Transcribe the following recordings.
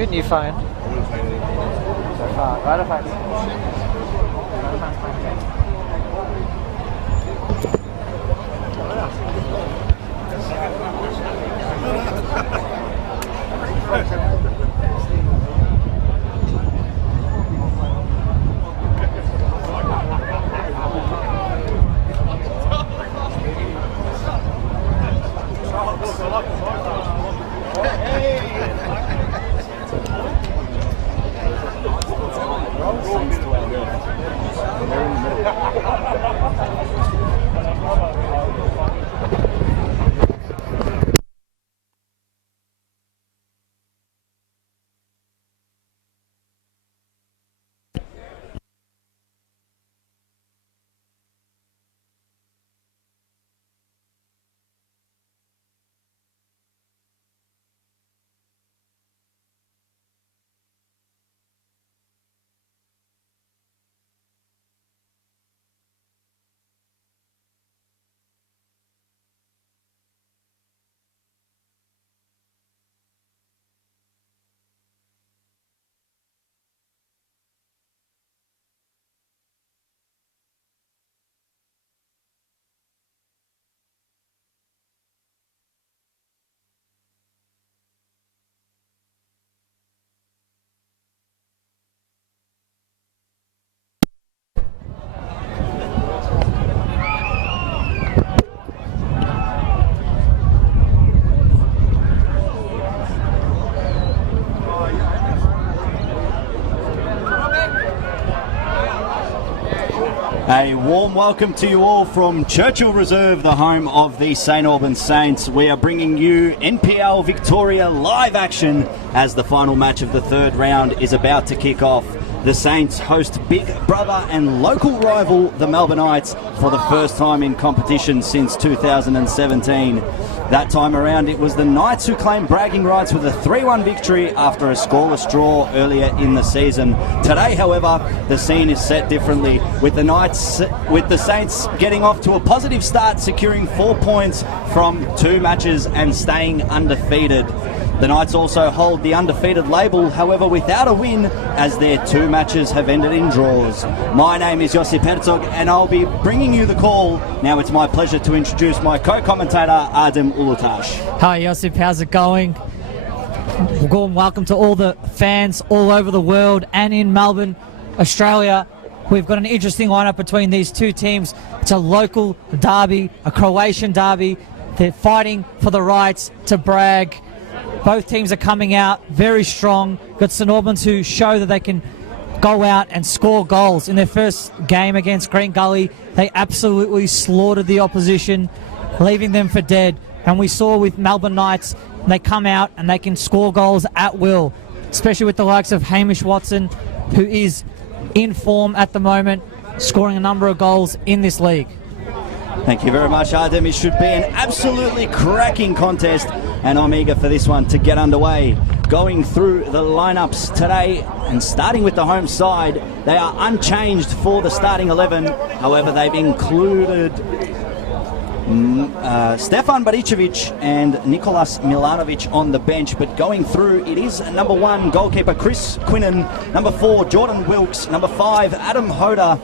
Shouldn't you phone? So far, right? A warm welcome to you all from Churchill Reserve, the home of the St Albans Saints. We are bringing you NPL Victoria live action as the final match of the third round is about to kick off. The Saints host big brother and local rival, the Melbourne Knights, for the first time in competition since 2017. That time around, it was the Knights who claimed bragging rights with a 3-1 victory after a scoreless draw earlier in the season. Today, however, the scene is set differently, with the Saints getting off to a positive start, securing 4 points from 2 matches and staying undefeated. The Knights also hold the undefeated label, however without a win, as their 2 matches have ended in draws. My name is Josip Herzog and I'll be bringing you the call. Now it's my pleasure to introduce my co-commentator, Adem Ulutash. Hi Josip, how's it going? Warm welcome to all the fans all over the world and in Melbourne, Australia. We've got an interesting lineup between these two teams. It's a local derby, a Croatian derby. They're fighting for the rights to brag. Both teams are coming out very strong. Got St Albans who show that they can go out and score goals. In their first game against Green Gully, they absolutely slaughtered the opposition, leaving them for dead. And we saw with Melbourne Knights, they come out and they can score goals at will, especially with the likes of Hamish Watson, who is in form at the moment, scoring a number of goals in this league. Thank you very much, Adem. It should be an absolutely cracking contest, and I'm eager for this one to get underway. Going through the lineups today, and starting with the home side, they are unchanged for the starting 11. However, they've included Stefan Baricevic and Nikolas Milanovic on the bench, but going through, it is number 1 goalkeeper Chris Quinnen, number 4 Jordan Wilkes, number 5 Adam Hoda,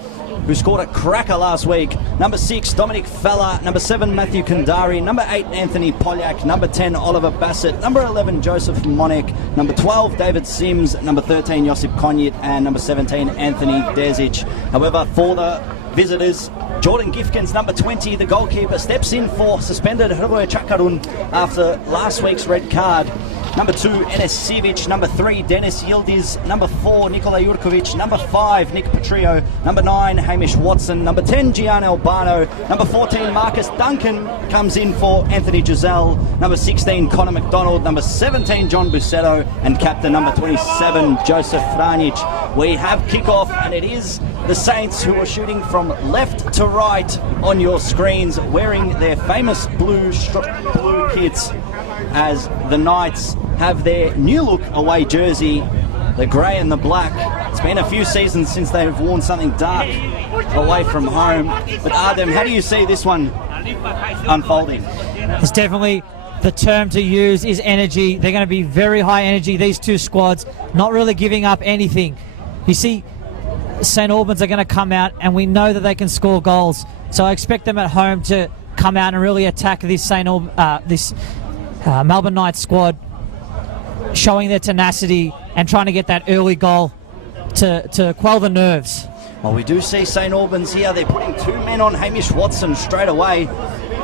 who scored a cracker last week, number 6 Dominic Feller, number 7 Matthew Kandari, number 8 Anthony Polyak, number 10 Oliver Bassett, number 11 Joseph Monek, number 12 David Sims, number 13 Josip Konjit, and number 17 Anthony Dezic. However, for the visitors, Jordan Gifkins, number 20, the goalkeeper, steps in for suspended Hrvoje Chakarun after last week's red card. Number 2, Enes Sivic. Number 3, Denis Yildiz. Number 4, Nikola Jurkovic. Number 5, Nick Petrillo. Number 9, Hamish Watson. Number 10, Gian Albano. Number 14, Marcus Duncan comes in for Anthony Giselle. Number 16, Connor McDonald. Number 17, John Busetto. And captain number 27, Joseph Franic. We have kickoff, and it is the Saints who are shooting from left to right on your screens, wearing their famous blue kits, as the Knights have their new look away jersey, the grey and the black. It's been a few seasons since they've worn something dark away from home. But Adem, how do you see this one unfolding? It's definitely the term to use is energy. They're going to be very high energy, these two squads, not really giving up anything. You see, St Albans are going to come out, and we know that they can score goals. So I expect them at home to come out and really attack this Melbourne Knights squad, showing their tenacity and trying to get that early goal to quell the nerves. Well, we do see St Albans here. They're putting 2 men on Hamish Watson straight away.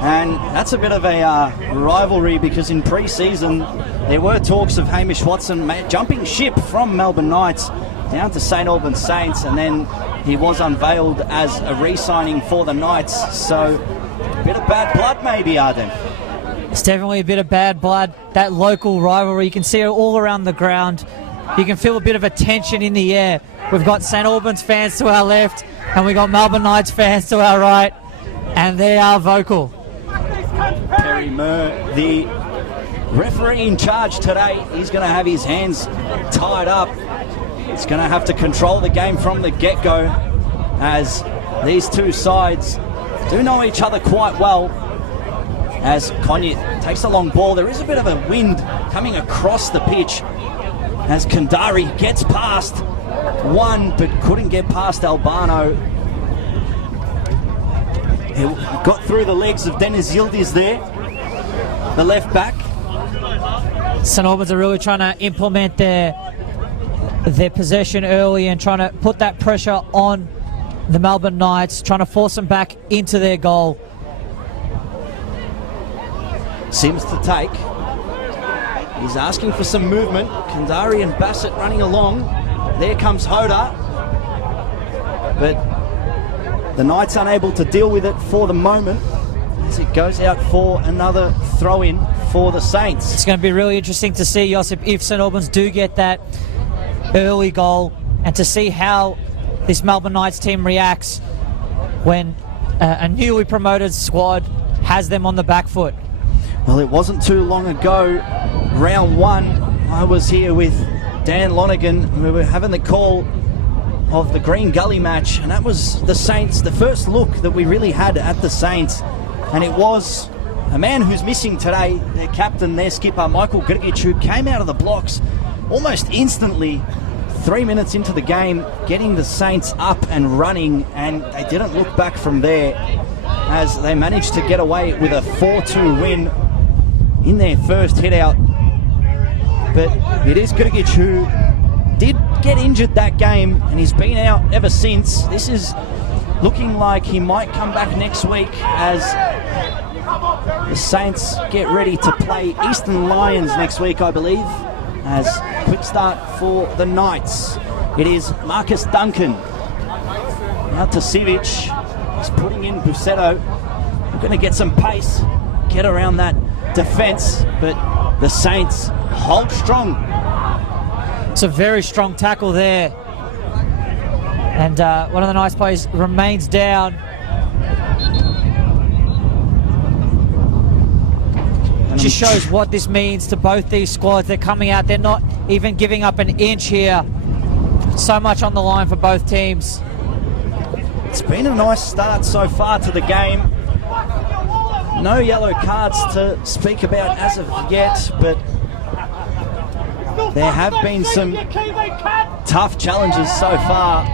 And that's a bit of a rivalry, because in pre-season there were talks of Hamish Watson jumping ship from Melbourne Knights down to St Albans Saints, and then he was unveiled as a re-signing for the Knights. So a bit of bad blood maybe, Arden. It's definitely a bit of bad blood. That local rivalry, you can see it all around the ground. You can feel a bit of a tension in the air. We've got St Albans fans to our left, and we've got Melbourne Knights fans to our right, and they are vocal. Perry Murr, the referee in charge today, he's going to have his hands tied up. He's going to have to control the game from the get-go, as these two sides do know each other quite well. As Cognac takes a long ball, there is a bit of a wind coming across the pitch as Kandari gets past one but couldn't get past Albano. He got through the legs of Dennis Yildiz there, the left back. St Albans are really trying to implement their possession early and trying to put that pressure on the Melbourne Knights, trying to force them back into their goal. Sims to take. He's asking for some movement. Kandari and Bassett running along. There comes Hoda. But the Knights unable to deal with it for the moment, as it goes out for another throw-in for the Saints. It's going to be really interesting to see, Josip, if St Albans do get that early goal, and to see how this Melbourne Knights team reacts when a newly promoted squad has them on the back foot. Well, it wasn't too long ago, round one, I was here with Dan Lonergan. We were having the call of the Green Gully match, and that was the Saints, the first look that we really had at the Saints. And it was a man who's missing today, their captain, their skipper, Michael Grgic, who came out of the blocks almost instantly, 3 minutes into the game, getting the Saints up and running, and they didn't look back from there, as they managed to get away with a 4-2 win in their first hit out. But it is Grgic who did get injured that game, and he's been out ever since. This is looking like he might come back next week, as the Saints get ready to play Eastern Lions next week, I believe, as quick start for the Knights. It is Marcus Duncan out to Sivic. He's putting in Busetto. We're going to get some pace, get around that defence, but the Saints hold strong. It's a very strong tackle there, and one of the Knights players remains down. Just shows what this means to both these squads. They're coming out, they're not even giving up an inch here. So much on the line for both teams. It's been a nice start so far to the game. No yellow cards to speak about as of yet, but there have been some tough challenges so far,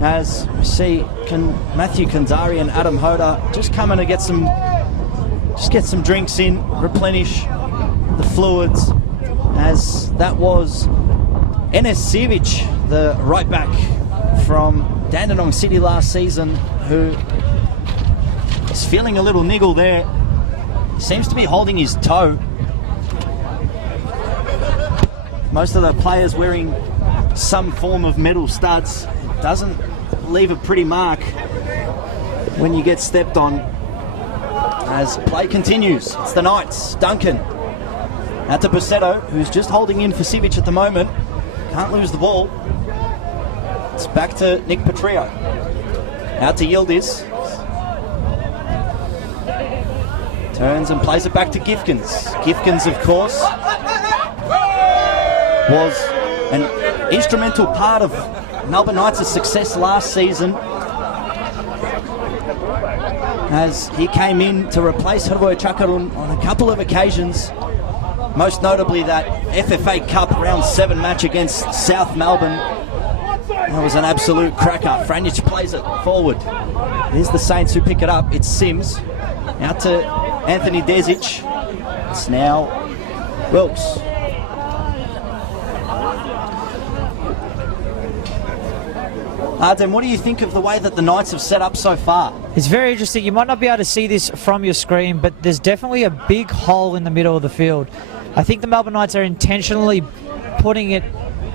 as we see Matthew Kandari and Adam Hoda just coming to get some drinks in, replenish the fluids, as that was Enes Sivic, the right back from Dandenong City last season, who is feeling a little niggle there. He seems to be holding his toe. Most of the players wearing some form of metal studs. It doesn't leave a pretty mark when you get stepped on. As play continues, it's the Knights. Duncan out to Busetto, who's just holding in for Sivic at the moment. Can't lose the ball. It's back to Nick Petrio. Out to Yildiz. Turns and plays it back to Gifkins. Gifkins, of course, was an instrumental part of Melbourne Knights' success last season. as he came in to replace Hrvoje Čakarun on a couple of occasions, most notably that FFA Cup round 7 match against South Melbourne. That was an absolute cracker. Franjic plays it forward. Here's the Saints who pick it up. It's Sims. Out to Anthony Desic. It's now Wilkes. Artem, what do you think of the way that the Knights have set up so far? It's very interesting. You might not be able to see this from your screen, but there's definitely a big hole in the middle of the field. I think the Melbourne Knights are intentionally putting it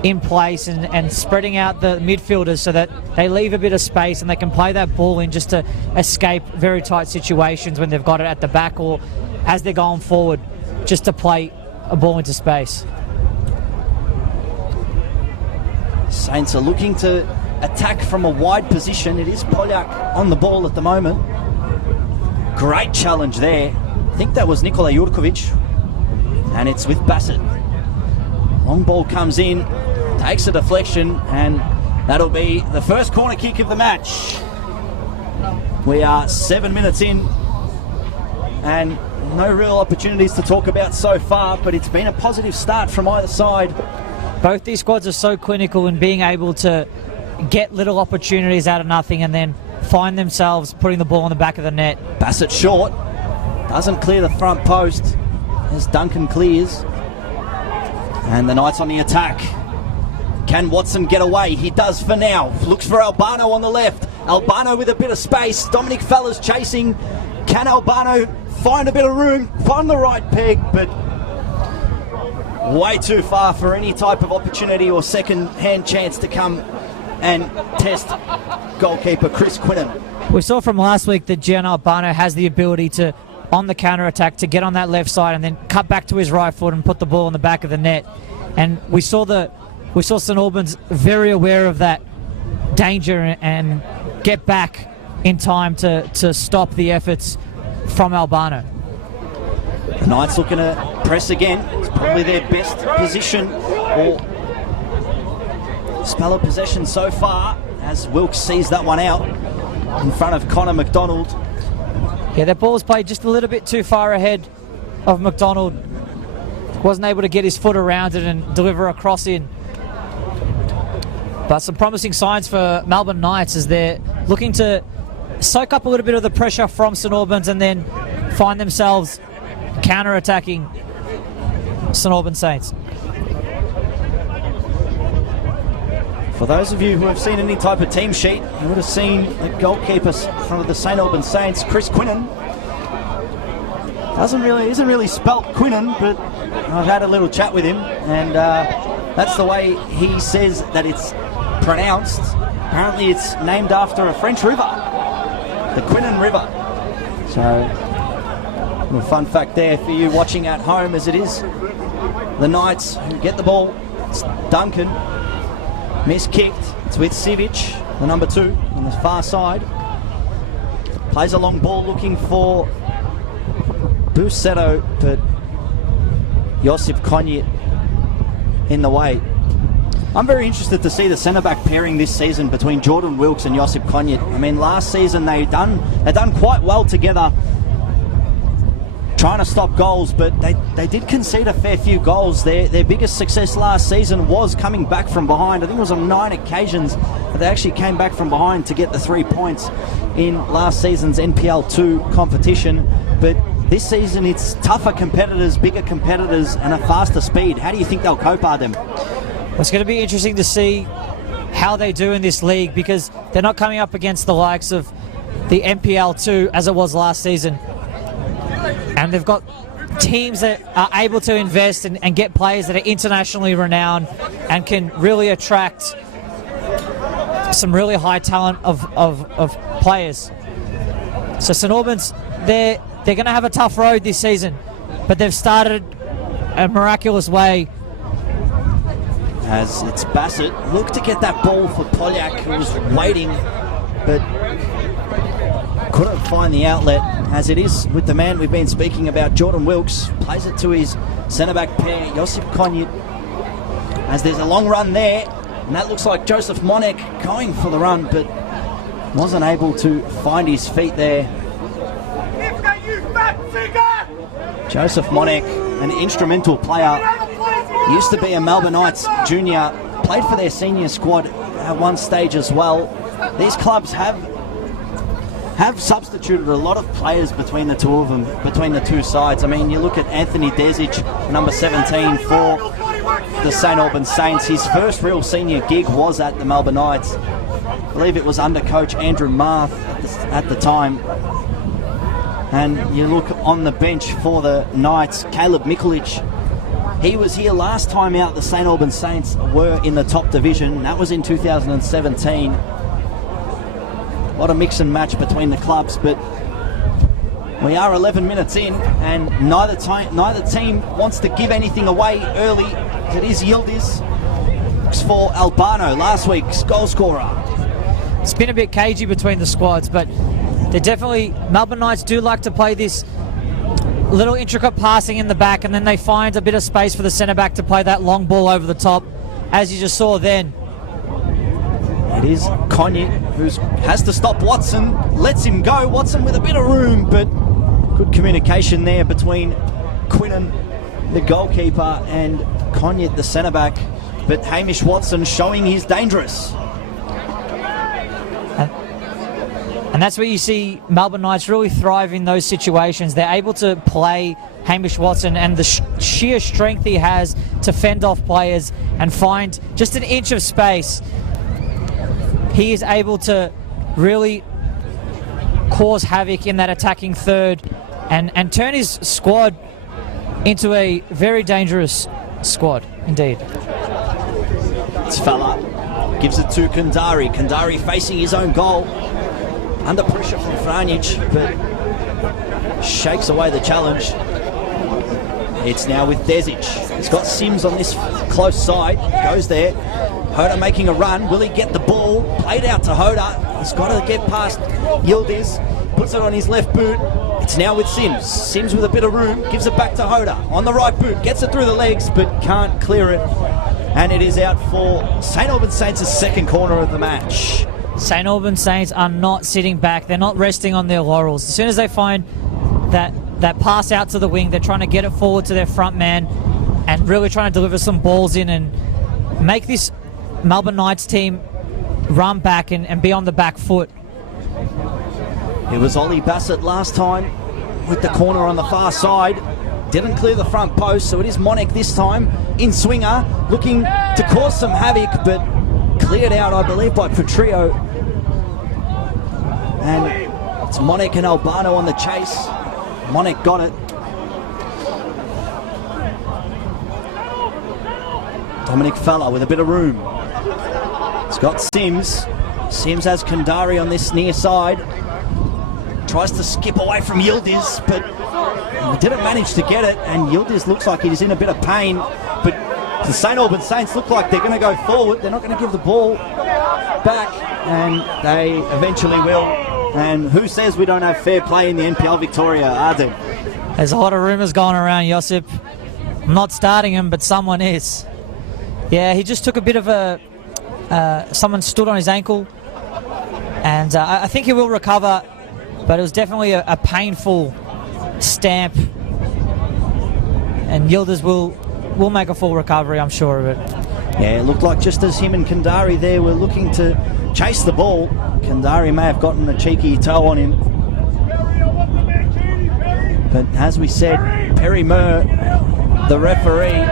in place and spreading out the midfielders so that they leave a bit of space and they can play that ball in just to escape very tight situations when they've got it at the back or as they're going forward, just to play a ball into space. Saints are looking to attack from a wide position. It is Poljak on the ball at the moment. Great challenge there. I think that was Nikola Jurkovic, and it's with Bassett. Long ball comes in, takes a deflection, and that'll be the first corner kick of the match. We are 7 minutes in, and no real opportunities to talk about so far, but it's been a positive start from either side. Both these squads are so clinical in being able to get little opportunities out of nothing and then find themselves putting the ball in the back of the net. Bassett short, doesn't clear the front post as Duncan clears. And the Knights on the attack. Can Watson get away? He does for now. Looks for Albano on the left. Albano with a bit of space. Dominic Feller's chasing. Can Albano find a bit of room? Find the right peg, but way too far for any type of opportunity or second-hand chance to come and test goalkeeper Chris Quinnen. We saw from last week that Gian Albano has the ability to, on the counter-attack, to get on that left side and then cut back to his right foot and put the ball in the back of the net. And we saw St Albans very aware of that danger and get back in time to stop the efforts from Albano. The Knights looking to press again. It's probably their best position or spell of possession so far as Wilkes sees that one out in front of Connor McDonald. Yeah, that ball was played just a little bit too far ahead of McDonald. Wasn't able to get his foot around it and deliver a cross in. But some promising signs for Melbourne Knights as they're looking to soak up a little bit of the pressure from St Albans and then find themselves counter-attacking St Albans Saints. For those of you who have seen any type of team sheet, you would have seen the goalkeeper from the St Albans Saints, Chris Quinnen. Isn't really spelt Quinnen, but I've had a little chat with him, and that's the way he says that it's pronounced. Apparently it's named after a French river, the Quinnen River. So, a little fun fact there for you watching at home, as it is the Knights who get the ball. It's Duncan. Miskicked. It's with Sivic, the number 2, on the far side. Plays a long ball looking for Busetto, but Josip Konjic in the way. I'm very interested to see the centre-back pairing this season between Jordan Wilkes and Josip Konjic. I mean, last season they done quite well together, trying to stop goals, but they did concede a fair few goals. Their biggest success last season was coming back from behind. I think it was on 9 occasions that they actually came back from behind to get the 3 points in last season's NPL 2 competition. But this season it's tougher competitors, bigger competitors, and a faster speed. How do you think they'll cope, Artem? It's going to be interesting to see how they do in this league, because they're not coming up against the likes of the NPL 2 as it was last season. And they've got teams that are able to invest and get players that are internationally renowned and can really attract some really high talent of players. So St Albans, they're going to have a tough road this season, but they've started a miraculous way. As it's Bassett, look to get that ball for Poljak, who was waiting, but couldn't find the outlet, as it is with the man we've been speaking about, Jordan Wilkes. Plays it to his centre-back pair, Josip Konjic, as there's a long run there, and that looks like Joseph Monek going for the run, but wasn't able to find his feet there. Joseph Monek, an instrumental player, used to be a Melbourne Knights junior, played for their senior squad at one stage as well. These clubs have substituted a lot of players between the two of them, between the two sides. I mean, you look at Anthony Desic, number 17 for the St Albans Saints. His first real senior gig was at the Melbourne Knights. I believe it was under coach Andrew Marth at the time. And you look on the bench for the Knights, Caleb Mikulich. He was here last time out. The St Albans Saints were in the top division. That was in 2017. A lot of mix and match between the clubs, but we are 11 minutes in, and neither team wants to give anything away early. It is Yildiz. Looks for Albano, last week's goal scorer. It's been a bit cagey between the squads, but they're definitely, Melbourne Knights do like to play this little intricate passing in the back, and then they find a bit of space for the centre back to play that long ball over the top, as you just saw then. It is Cognac who has to stop Watson, lets him go. Watson with a bit of room, but good communication there between Quinnen, the goalkeeper, and Cognac, the centre back. But Hamish Watson showing he's dangerous. And that's where you see Melbourne Knights really thrive in those situations. They're able to play Hamish Watson and the sheer strength he has to fend off players and find just an inch of space. He is able to really cause havoc in that attacking third and turn his squad into a very dangerous squad indeed. It's Fella gives it to Kandari. Kandari facing his own goal. Under pressure from Franjic, but shakes away the challenge. It's now with Desic. He's got Sims on this close side. Goes there. Hoda making a run. Will he get the ball? Played out to Hoda. He's got to get past Yildiz. Puts it on his left boot. It's now with Sims. Sims with a bit of room. Gives it back to Hoda. On the right boot. Gets it through the legs, but can't clear it. And it is out for St Albans Saints' second corner of the match. St Albans Saints are not sitting back. They're not resting on their laurels. As soon as they find that pass out to the wing, they're trying to get it forward to their front man and really trying to deliver some balls in and make this Melbourne Knights team run back and be on the back foot. It was Ollie Bassett last time with the corner on the far side. Didn't clear the front post, so it is Monek this time in swinger, looking to cause some havoc, but cleared out, I believe, by Petrillo. And it's Monek and Albano on the chase. Monek got it. Dominic Fella with a bit of room. He's got Sims. Sims has Kandari on this near side. Tries to skip away from Yildiz, but he didn't manage to get it. And Yildiz looks like he's in a bit of pain. But the St Albans Saints look like they're going to go forward. They're not going to give the ball back, and they eventually will. And who says we don't have fair play in the NPL Victoria, Arden? There's a lot of rumours going around, Josip. I'm not starting him, but someone is. Yeah, he just took a bit of a... someone stood on his ankle, and I think he will recover, but it was definitely a painful stamp, and Yildiz will make a full recovery, I'm sure of it. Yeah, it looked like just as him and Kandari there were looking to chase the ball, Kandari may have gotten a cheeky toe on him. But as we said, Perry Murr, the referee,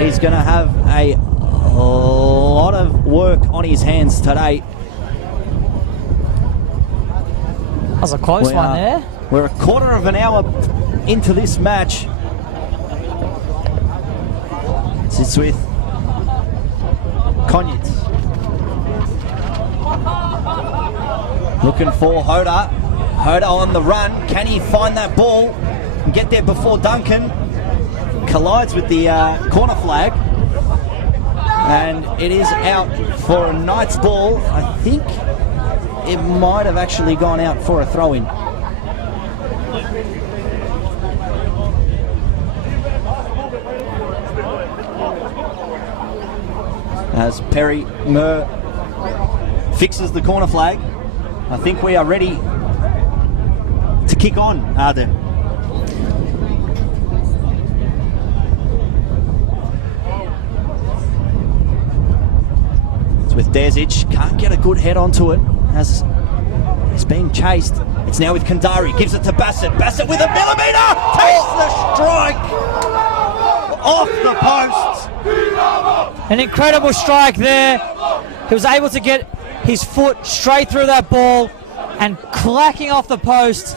he's going to have a lot of work on his hands today. That was a close one there. We're a quarter of an hour into this match. Sits with Cognac. Looking for Hoda. Hoda on the run. Can he find that ball and get there before Duncan? Collides with the corner flag. And it is out for a Knights ball. I think it might have actually gone out for a throw-in. As Perry Murr fixes the corner flag, I think we are ready to kick on, Arden. with Desic. Can't get a good head onto it as he's being chased. It's now with Kandari. Gives it to Bassett. Bassett with a millimetre. Takes the strike off the post. An incredible strike there. He was able to get his foot straight through that ball and clacking off the post,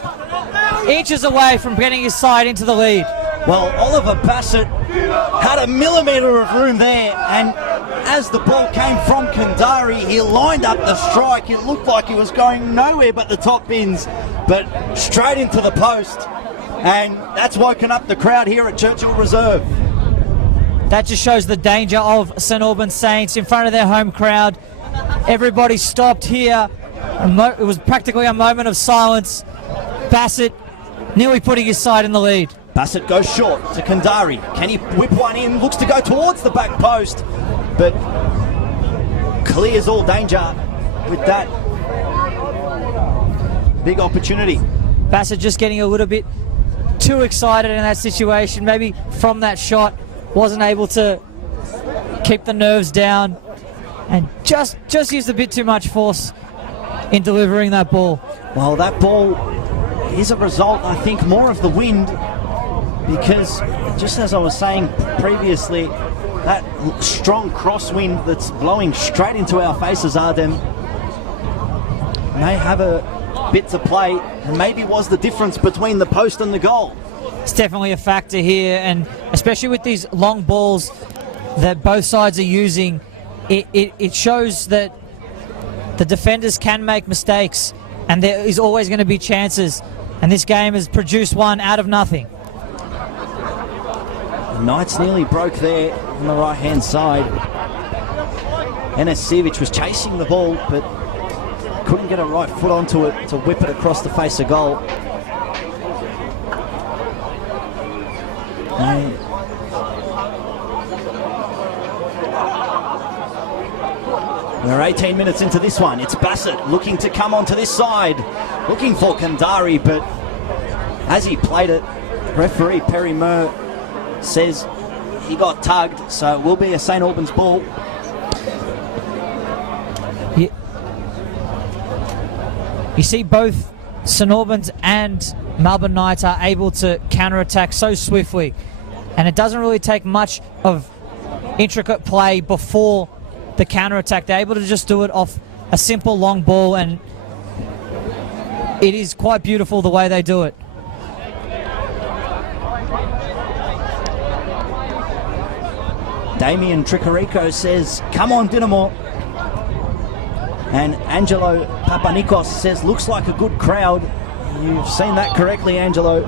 inches away from getting his side into the lead. Well, Oliver Bassett had a millimetre of room there, and as the ball came from Kandari, he lined up the strike. It looked like he was going nowhere but the top bins, but straight into the post, and that's woken up the crowd here at Churchill Reserve. That just shows the danger of St Albans Saints in front of their home crowd. Everybody stopped here. It was practically a moment of silence. Bassett nearly putting his side in the lead. Bassett goes short to Kandari. Can he whip one in? Looks to go towards the back post, but clears all danger with that big opportunity. Bassett just getting a little bit too excited in that situation. Maybe from that shot, wasn't able to keep the nerves down and just used a bit too much force in delivering that ball. Well, that ball is a result, I think, more of the wind, because just as I was saying previously, that strong crosswind that's blowing straight into our faces, Arden, may have a bit to play, and maybe was the difference between the post and the goal. It's definitely a factor here, and especially with these long balls that both sides are using, it shows that the defenders can make mistakes, and there is always going to be chances, and this game has produced one out of nothing. The Knights nearly broke there on the right-hand side. Enes Sivic was chasing the ball, but couldn't get a right foot onto it to whip it across the face of goal. We're 18 minutes into this one. It's Bassett looking to come onto this side, looking for Kandari, but as he played it, referee Perry Murr says he got tugged, so it will be a St Albans ball. You see both St Albans and Melbourne Knights are able to counter-attack so swiftly, and it doesn't really take much of intricate play before the counter-attack. They're able to just do it off a simple long ball, and it is quite beautiful the way they do it. Damien Tricarico says, come on Dinamo. And Angelo Papanikos says, looks like a good crowd. You've seen that correctly, Angelo.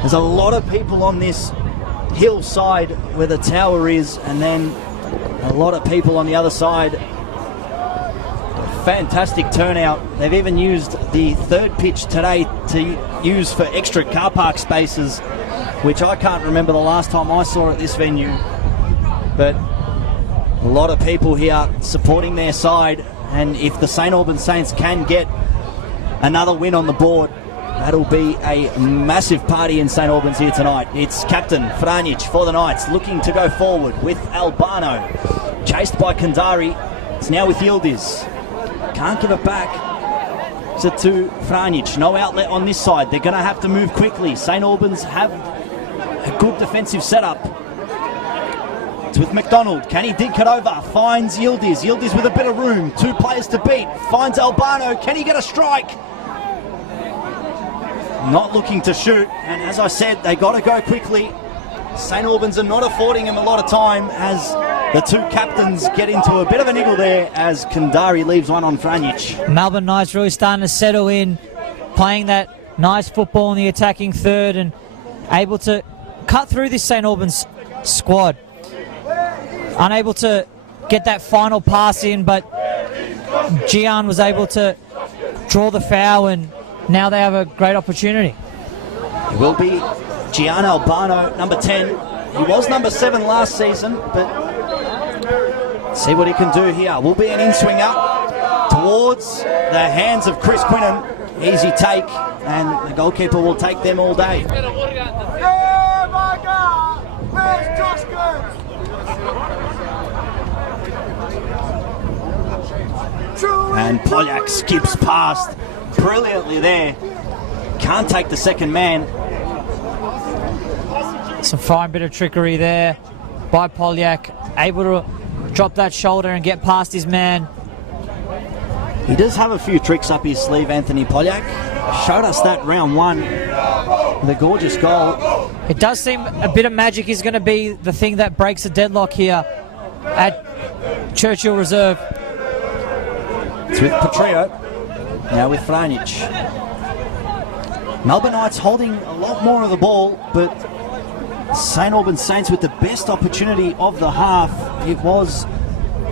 There's a lot of people on this hillside where the tower is, and then a lot of people on the other side. Fantastic turnout. They've even used the third pitch today to use for extra car park spaces, which I can't remember the last time I saw at this venue. But a lot of people here supporting their side, and if the St Albans Saints can get another win on the board, that'll be a massive party in St Albans here tonight. It's Captain Franjic for the Knights, looking to go forward with Albano, chased by Kandari. It's now with Yildiz. Can't give it back to Franjic. No outlet on this side. They're going to have to move quickly. St Albans have a good defensive setup. It's with McDonald. Can he dig it over? Finds Yildiz. Yildiz with a bit of room. Two players to beat. Finds Albano. Can he get a strike? Not looking to shoot. And as I said, they got to go quickly. St Albans are not affording him a lot of time as the two captains get into a bit of a niggle there as Kandari leaves one on Franjic. Melbourne Knights really starting to settle in, playing that nice football in the attacking third and able to cut through this St Albans squad. Unable to get that final pass in, but Gian was able to draw the foul, and now they have a great opportunity. It will be Gian Albano, number 10. He was number 7 last season, but see what he can do here. Will be an in-swinger towards the hands of Chris Quinnen. Easy take, and the goalkeeper will take them all day. And Polyak skips past brilliantly there. Can't take the second man. Some fine bit of trickery there by Polyak. Able to drop that shoulder and get past his man. He does have a few tricks up his sleeve, Anthony Polyak. Showed us that round one. The gorgeous goal. It does seem a bit of magic is going to be the thing that breaks the deadlock here at Churchill Reserve. It's with Petrio. Now with Franic. Melbourne Knights holding a lot more of the ball, but St Albans Saints with the best opportunity of the half. It was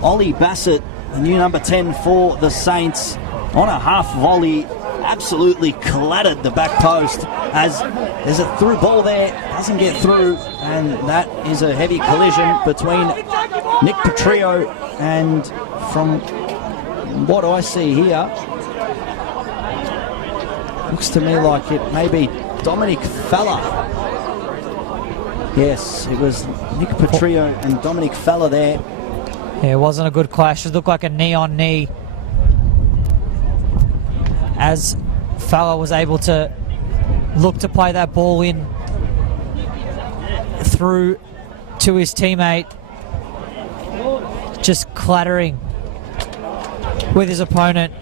Ollie Bassett, the new number 10 for the Saints, on a half volley. Absolutely clattered the back post as there's a through ball there, doesn't get through, and that is a heavy collision between Nick Petrio and, from what I see here, looks to me like it may be Dominic Fella. Yes, it was Nick Petrio and Dominic Fella there. Yeah, it wasn't a good clash. It looked like a knee on knee, as Fella was able to look to play that ball in through to his teammate, just clattering with his opponent.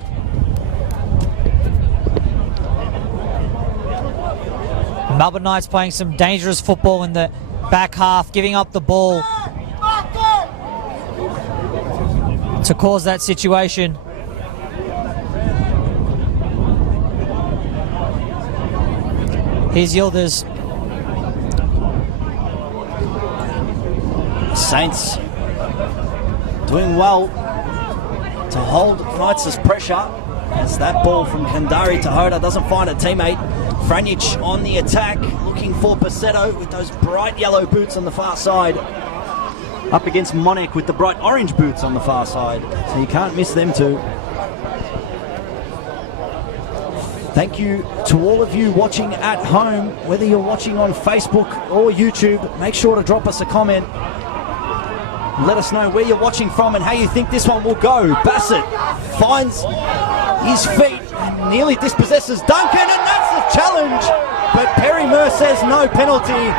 Melbourne Knights playing some dangerous football in the back half, giving up the ball to cause that situation. Here's Yildiz. Saints doing well to hold Knights' pressure as that ball from Kandari to Hoda doesn't find a teammate. Franic on the attack, looking for Pasetto with those bright yellow boots on the far side. Up against Monek with the bright orange boots on the far side. So you can't miss them two. Thank you to all of you watching at home, whether you're watching on Facebook or YouTube. Make sure to drop us a comment. Let us know where you're watching from and how you think this one will go. Bassett finds his feet and nearly dispossesses Duncan, and that's the challenge. But Perry Moore says no penalty.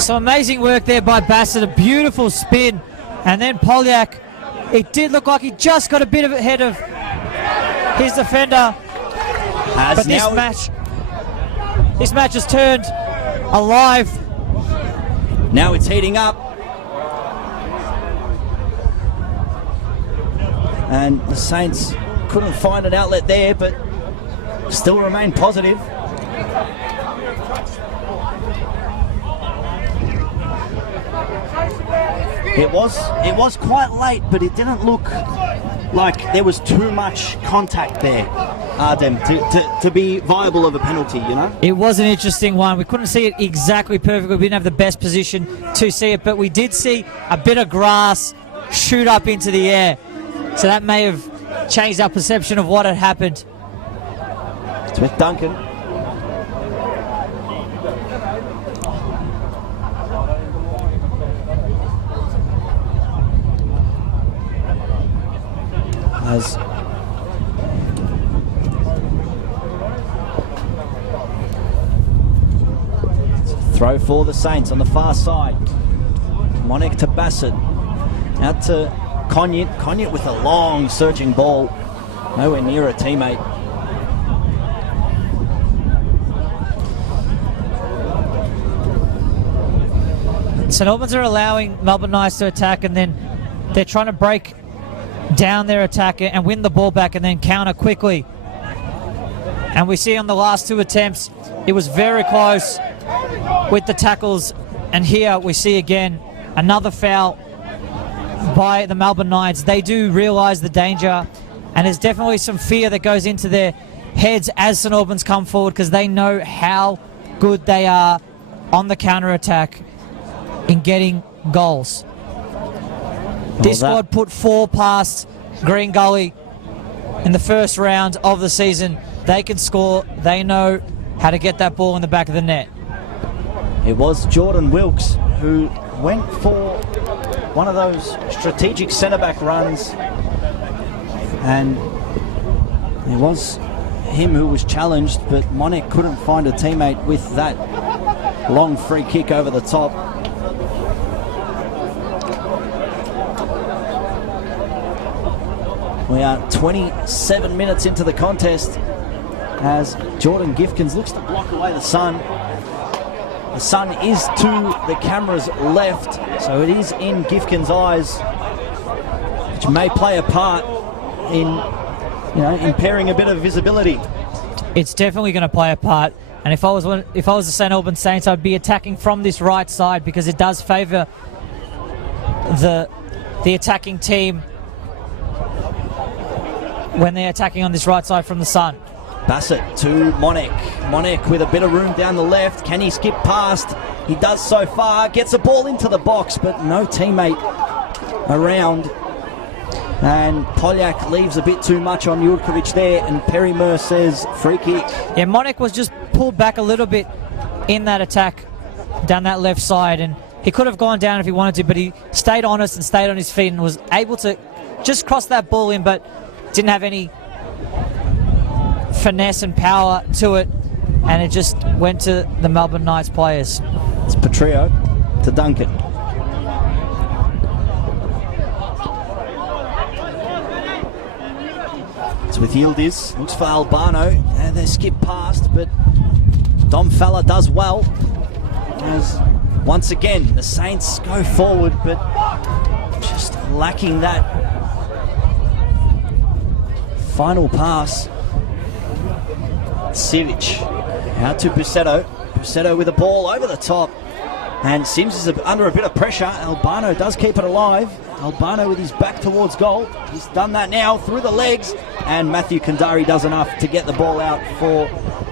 Some amazing work there by Bassett, a beautiful spin. And then Polyak, it did look like he just got a bit of ahead of his defender. But this match has turned alive. Now it's heating up. And the Saints couldn't find an outlet there, but still remain positive. It was quite late, but it didn't look like there was too much contact there, Ardem, to be viable of a penalty, you know? It was an interesting one. We couldn't see it exactly perfectly. We didn't have the best position to see it, but we did see a bit of grass shoot up into the air. So that may have changed our perception of what had happened. It's with Duncan. As throw for the Saints on the far side. Monek to Bassett. Out to Cognac. Cognac with a long searching ball. Nowhere near a teammate. St Albans are allowing Melbourne Knights to attack, and then they're trying to break down their attack and win the ball back and then counter quickly. And we see on the last two attempts, it was very close with the tackles. And here we see again another foul by the Melbourne Knights. They do realise the danger, and there's definitely some fear that goes into their heads as St Albans come forward, because they know how good they are on the counter-attack in getting goals. This squad put 4 past Green Gully in the first round of the season. They can score. They know how to get that ball in the back of the net. It was Jordan Wilkes who went for one of those strategic centre-back runs And it was him who was challenged, but Monek couldn't find a teammate with that long free kick over the top. We are 27 minutes into the contest as Jordan Gifkins looks to block away the sun. The sun is to the camera's left, so it is in Gifkins' eyes, which may play a part in, impairing a bit of visibility. It's definitely going to play a part. And if I was the St Albans Saints, I'd be attacking from this right side because it does favour the attacking team when they're attacking on this right side from the sun. Bassett to Monek. Monek with a bit of room down the left. Can he skip past? He does so far. Gets a ball into the box, but no teammate around. And Polyak leaves a bit too much on Jurkovic there, and Perry Moore says free kick. Yeah, Monek was just pulled back a little bit in that attack down that left side, and he could have gone down if he wanted to, but he stayed honest and stayed on his feet and was able to just cross that ball in, but didn't have any finesse and power to it, and it just went to the Melbourne Knights players. It's Petrillo to Duncan. It's with Yildiz, looks for Albano, and they skip past, but Dom Falla does well. As once again the Saints go forward, but just lacking that final pass. Sivic out to Busetto. Busetto with a ball over the top, and Sims is under a bit of pressure. Albano does keep it alive. Albano with his back towards goal. He's done that now through the legs, and Matthew Kandari does enough to get the ball out for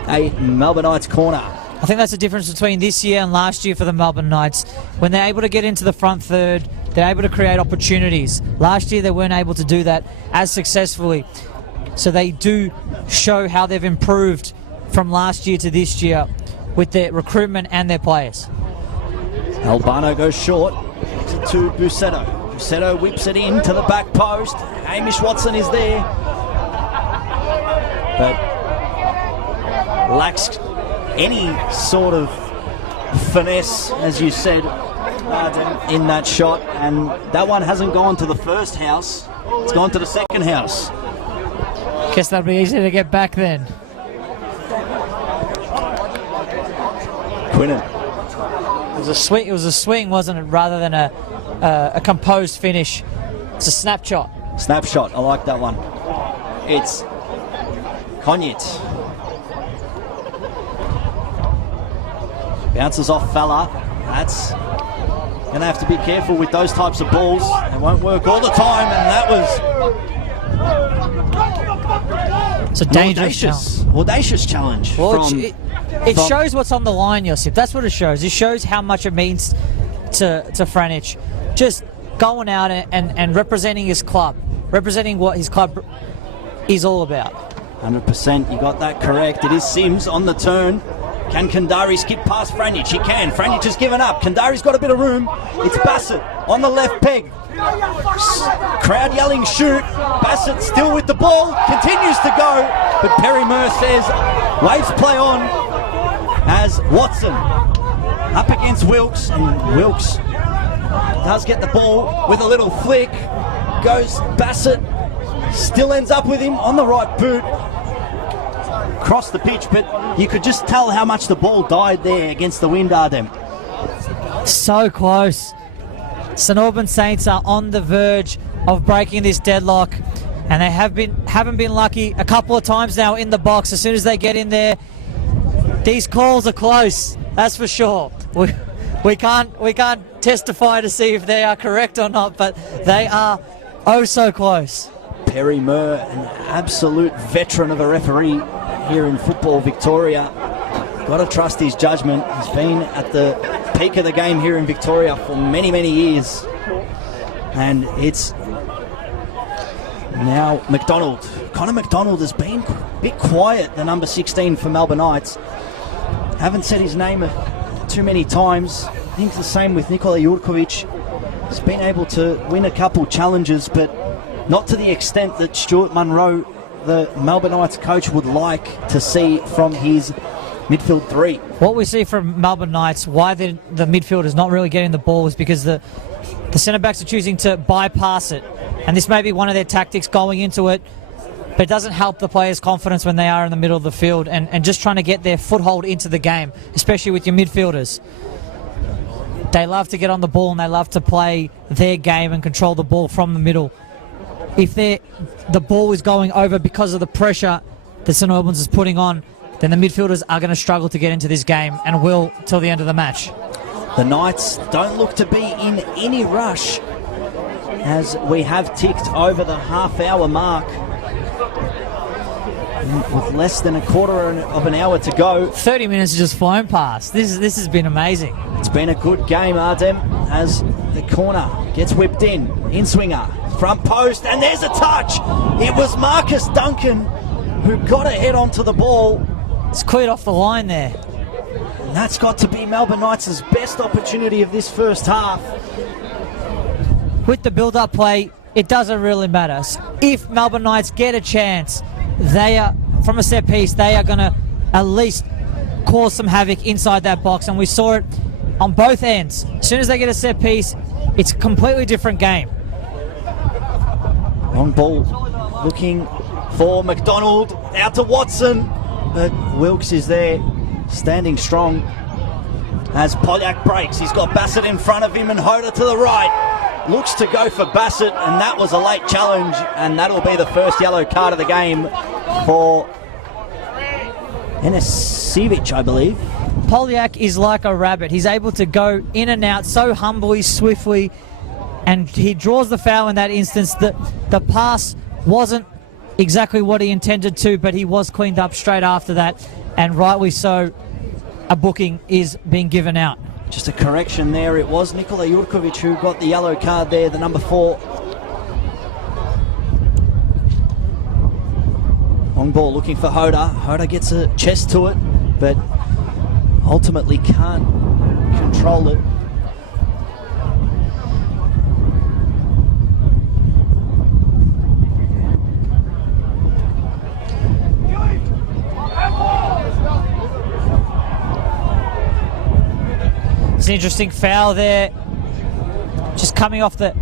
a Melbourne Knights corner. I think that's the difference between this year and last year for the Melbourne Knights. When they're able to get into the front third, they're able to create opportunities. Last year they weren't able to do that as successfully. So they do show how they've improved from last year to this year with their recruitment and their players. Albano goes short to Busetto. Busetto whips it in to the back post. Hamish Watson is there, but lacks any sort of finesse, as you said, in that shot. And that one hasn't gone to the first house, it's gone to the second house. Guess that'll be easy to get back then. Quinnen. It was a swing, wasn't it, rather than a composed finish. It's a snapshot. Snapshot, I like that one. It's Conyet. Bounces off Falla. That's going to have to be careful with those types of balls. They won't work all the time, and that was it's a dangerous audacious challenge. Well, it shows what's on the line, Josip. That's what it shows. It shows how much it means to Franic. Just going out and representing his club, representing what his club is all about. 100%, you got that correct. It is Sims on the turn. Can Kandari skip past Franic? He can. Franic has given up. Kandari's got a bit of room. It's Bassett on the left peg. Crowd yelling shoot. Bassett still with the ball, continues to go, but Perry Moore says waves play on as Watson up against Wilkes, and Wilkes does get the ball with a little flick. Goes Bassett, still ends up with him on the right boot. Across the pitch, but you could just tell how much the ball died there against the wind, Ardem. So close. St Albans Saints are on the verge of breaking this deadlock, and they haven't been lucky a couple of times now in the box. As soon as they get in there, these calls are close. That's for sure. We can't testify to see if they are correct or not, but they are oh so close. Perry Moore, an absolute veteran of a referee here in Football Victoria. Got to trust his judgment. He's been at the peak of the game here in Victoria for many, many years. And it's now McDonald. Connor McDonald has been a bit quiet, the number 16 for Melbourne Knights. Haven't said his name too many times. I think it's the same with Nikola Jurkovic. He's been able to win a couple challenges, but not to the extent that Stuart Munro, the Melbourne Knights coach, would like to see from his midfield three. What we see from Melbourne Knights, why the midfield is not really getting the ball, is because the centre-backs are choosing to bypass it. And this may be one of their tactics going into it, but it doesn't help the players' confidence when they are in the middle of the field and just trying to get their foothold into the game, especially with your midfielders. They love to get on the ball and they love to play their game and control the ball from the middle. If the ball is going over because of the pressure that St Albans is putting on, then the midfielders are going to struggle to get into this game and will till the end of the match. The Knights don't look to be in any rush as we have ticked over the half-hour mark with less than a quarter of an hour to go. 30 minutes has just flown past. This has been amazing. It's been a good game, Ardem, as the corner gets whipped in swinger, front post, and there's a touch. It was Marcus Duncan who got a head onto the ball. It's cleared off the line there. And that's got to be Melbourne Knights' best opportunity of this first half. With the build-up play, it doesn't really matter. If Melbourne Knights get a chance, they are, from a set piece, they are going to at least cause some havoc inside that box, and we saw it on both ends. As soon as they get a set piece, it's a completely different game. Long ball, looking for McDonald, out to Watson, but Wilkes is there, standing strong as Polyak breaks. He's got Bassett in front of him and Hoda to the right. Looks to go for Bassett, and that was a late challenge, and that'll be the first yellow card of the game for Enesiewicz, I believe. Polyak is like a rabbit. He's able to go in and out so humbly, swiftly, and he draws the foul in that instance. The pass wasn't exactly what he intended to, but he was cleaned up straight after that, and rightly so, a booking is being given out. Just a correction there, it was Nikola Jurkovic who got the yellow card there, the number 4. Long ball looking for Hoda. Hoda gets a chest to it, but ultimately can't control it. It's an interesting foul there, just coming off the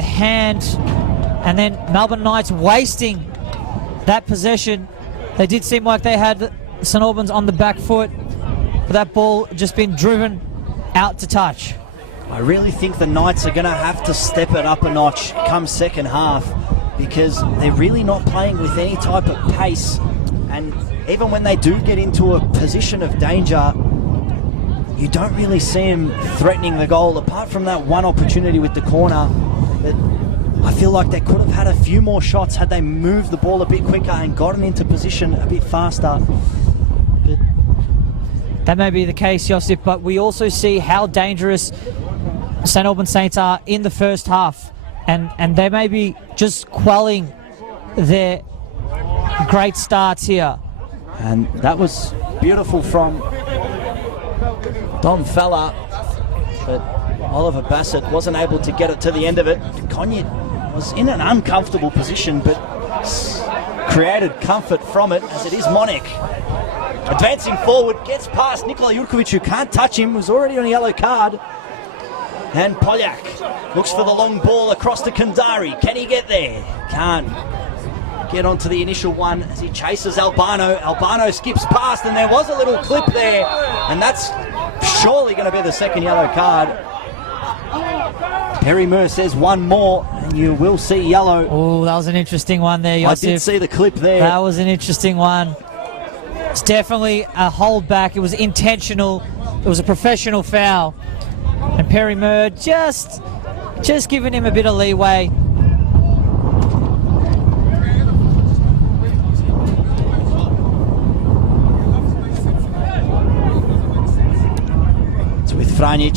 hand, and then Melbourne Knights wasting that possession. They did seem like they had St Albans on the back foot, but that ball just been driven out to touch. I really think the Knights are going to have to step it up a notch come second half, because they're really not playing with any type of pace, and even when they do get into a position of danger, you don't really see him threatening the goal, apart from that one opportunity with the corner. But I feel like they could have had a few more shots had they moved the ball a bit quicker and gotten into position a bit faster. But that may be the case, Josip, but we also see how dangerous St Albans Saints are in the first half, and they may be just quelling their great starts here. And that was beautiful from Don Fella, but Oliver Bassett wasn't able to get it to the end of it. Cognac was in an uncomfortable position, but created comfort from it, as it is Monik. Advancing forward, gets past Nikola Jurkovic, who can't touch him, was already on a yellow card. And Polyak looks for the long ball across to Kandari. Can he get there? Can't get onto the initial one as he chases Albano. Albano skips past, and there was a little clip there, and that's surely going to be the second yellow card. Perry Moore says one more and you will see yellow. Oh, that was an interesting one there, Josip. I did see the clip there. That was an interesting one. It's definitely a holdback. It was intentional. It was a professional foul. And Perry Moore just giving him a bit of leeway. With Franjic,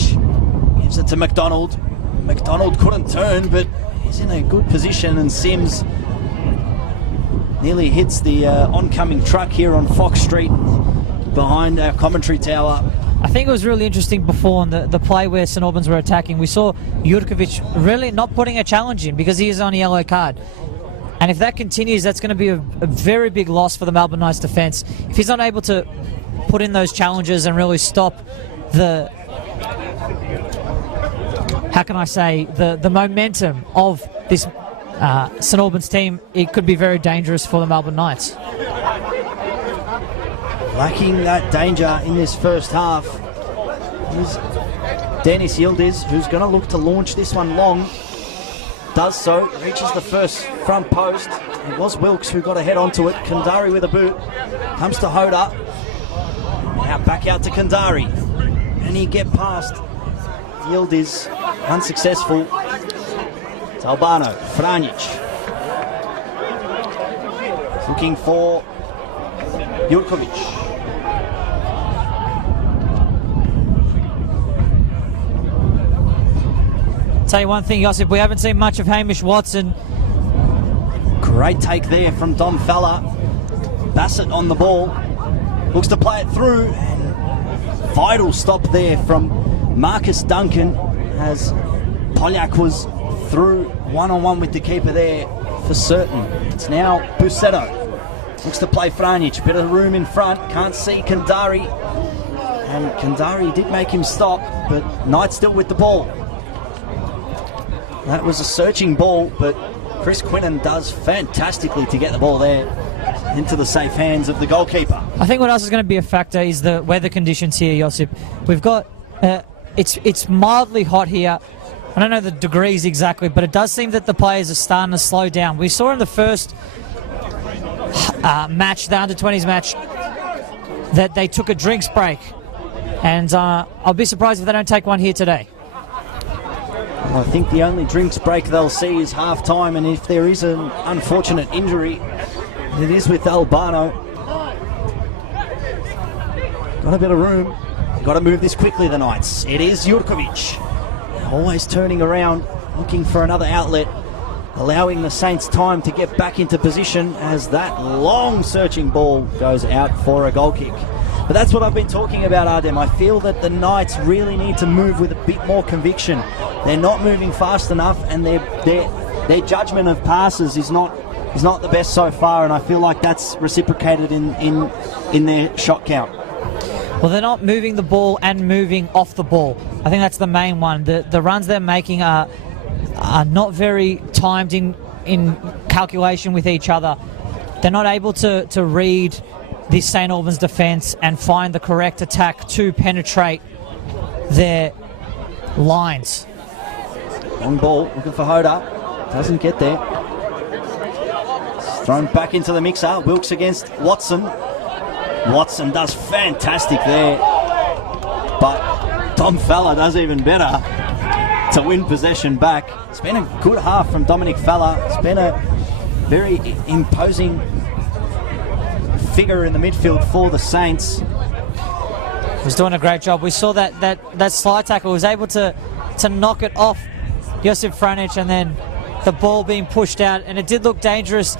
gives it to McDonald. McDonald couldn't turn, but he's in a good position, and Sims nearly hits the oncoming truck here on Fox Street behind our commentary tower. I think it was really interesting before on the play where St Albans were attacking. We saw Jurkovic really not putting a challenge in because he is on a yellow card. And if that continues, that's going to be a very big loss for the Melbourne Knights defence. If he's not able to put in those challenges and really stop the, how can I say, the momentum of this St Albans team, it could be very dangerous for the Melbourne Knights. Lacking that danger in this first half is Dennis Yildiz, who's going to look to launch this one long. Does so, reaches the first front post. It was Wilkes who got a head onto it. Kandari with a boot. Comes to Hoda. Now back out to Kandari. And he get past Yildiz. Unsuccessful. It's Albano. Franjic. Looking for Jurkovic. Tell you one thing, Josip, we haven't seen much of Hamish Watson. Great take there from Dom Fella. Bassett on the ball. Looks to play it through. And vital stop there from Marcus Duncan as Polyak was through one-on-one with the keeper there for certain. It's now Busetto. Looks to play Franjic. Bit of room in front. Can't see Kandari. And Kandari did make him stop, but Knight still with the ball. That was a searching ball, but Chris Quinnen does fantastically to get the ball there into the safe hands of the goalkeeper. I think what else is going to be a factor is the weather conditions here, Josip. We've got, it's mildly hot here. I don't know the degrees exactly, but it does seem that the players are starting to slow down. We saw in the first match, the under-20s match, that they took a drinks break. And I'll be surprised if they don't take one here today. Well, I think the only drinks break they'll see is half-time, and if there is an unfortunate injury, it is with Albano. Got a bit of room. Got to move this quickly, the Knights. It is Jurkovic. Always turning around, looking for another outlet, allowing the Saints time to get back into position as that long searching ball goes out for a goal kick. But that's what I've been talking about, Ardem. I feel that the Knights really need to move with a bit more conviction. They're not moving fast enough, and their judgment of passes is not the best so far, and I feel like that's reciprocated in their shot count. Well, they're not moving the ball and moving off the ball. I think that's the main one. The runs they're making are not very timed in calculation with each other. They're not able to read this St Albans defence and find the correct attack to penetrate their lines. Long ball, looking for Hoda. Doesn't get there. It's thrown back into the mixer. Wilkes against Watson. Watson does fantastic there. But Dom Fella does even better to win possession back. It's been a good half from Dominic Fella. It's been a very imposing figure in the midfield for the Saints. He's doing a great job. We saw that slide tackle, was able to knock it off Josip Franjic, and then the ball being pushed out, and it did look dangerous.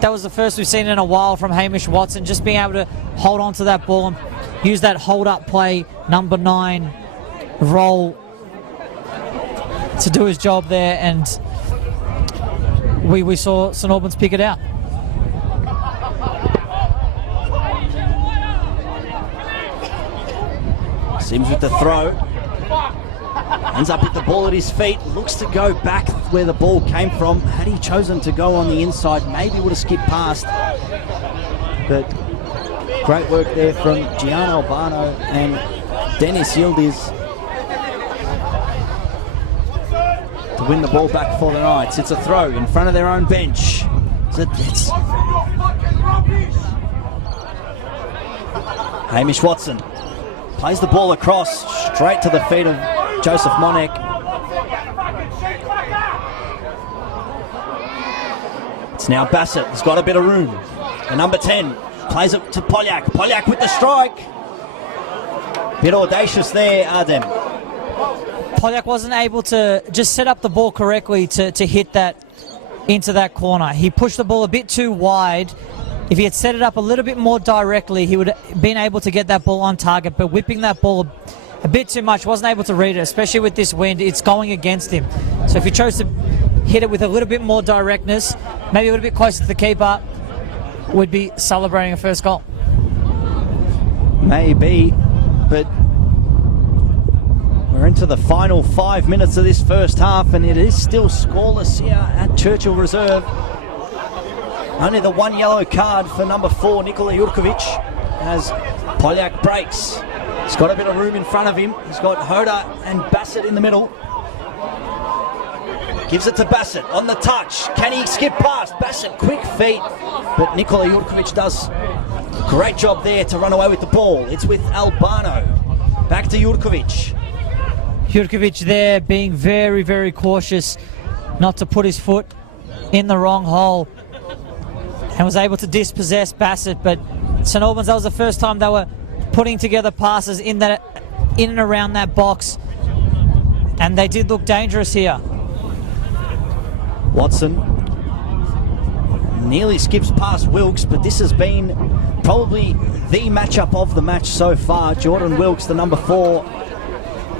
That was the first we've seen in a while from Hamish Watson, just being able to hold on to that ball and use that hold-up play, number 9 role to do his job there, and we saw St Albans pick it out. Sims with the throw. Ends up with the ball at his feet. Looks to go back where the ball came from. Had he chosen to go on the inside, maybe would have skipped past. But great work there from Gian Albano and Dennis Yildiz to win the ball back for the Knights. It's a throw in front of their own bench. It's Hamish Watson plays the ball across straight to the feet of Joseph Monek. It's now Bassett. He's got a bit of room. The number 10 plays it to Polyak. Polyak with the strike. Bit audacious there, Ardem. Polyak wasn't able to just set up the ball correctly to hit that into that corner. He pushed the ball a bit too wide, if he had set it up a little bit more directly, he would have been able to get that ball on target, but whipping that ball a bit too much, wasn't able to read it, especially with this wind. It's going against him. So if he chose to hit it with a little bit more directness, maybe a little bit closer to the keeper, would be celebrating a first goal. Maybe, but we're into the final 5 minutes of this first half, and it is still scoreless here at Churchill Reserve. Only the one yellow card for number 4, Nikola Jurkovic, as Poljak breaks. He's got a bit of room in front of him. He's got Hoda and Bassett in the middle. Gives it to Bassett on the touch. Can he skip past? Bassett, quick feet. But Nikola Jurkovic does a great job there to run away with the ball. It's with Albano. Back to Jurkovic. Jurkovic there being very, very cautious not to put his foot in the wrong hole, and was able to dispossess Bassett. But St Albans, that was the first time they were putting together passes in and around that box, and they did look dangerous here. Watson nearly skips past Wilkes, but this has been probably the matchup of the match so far. Jordan Wilkes, the number 4,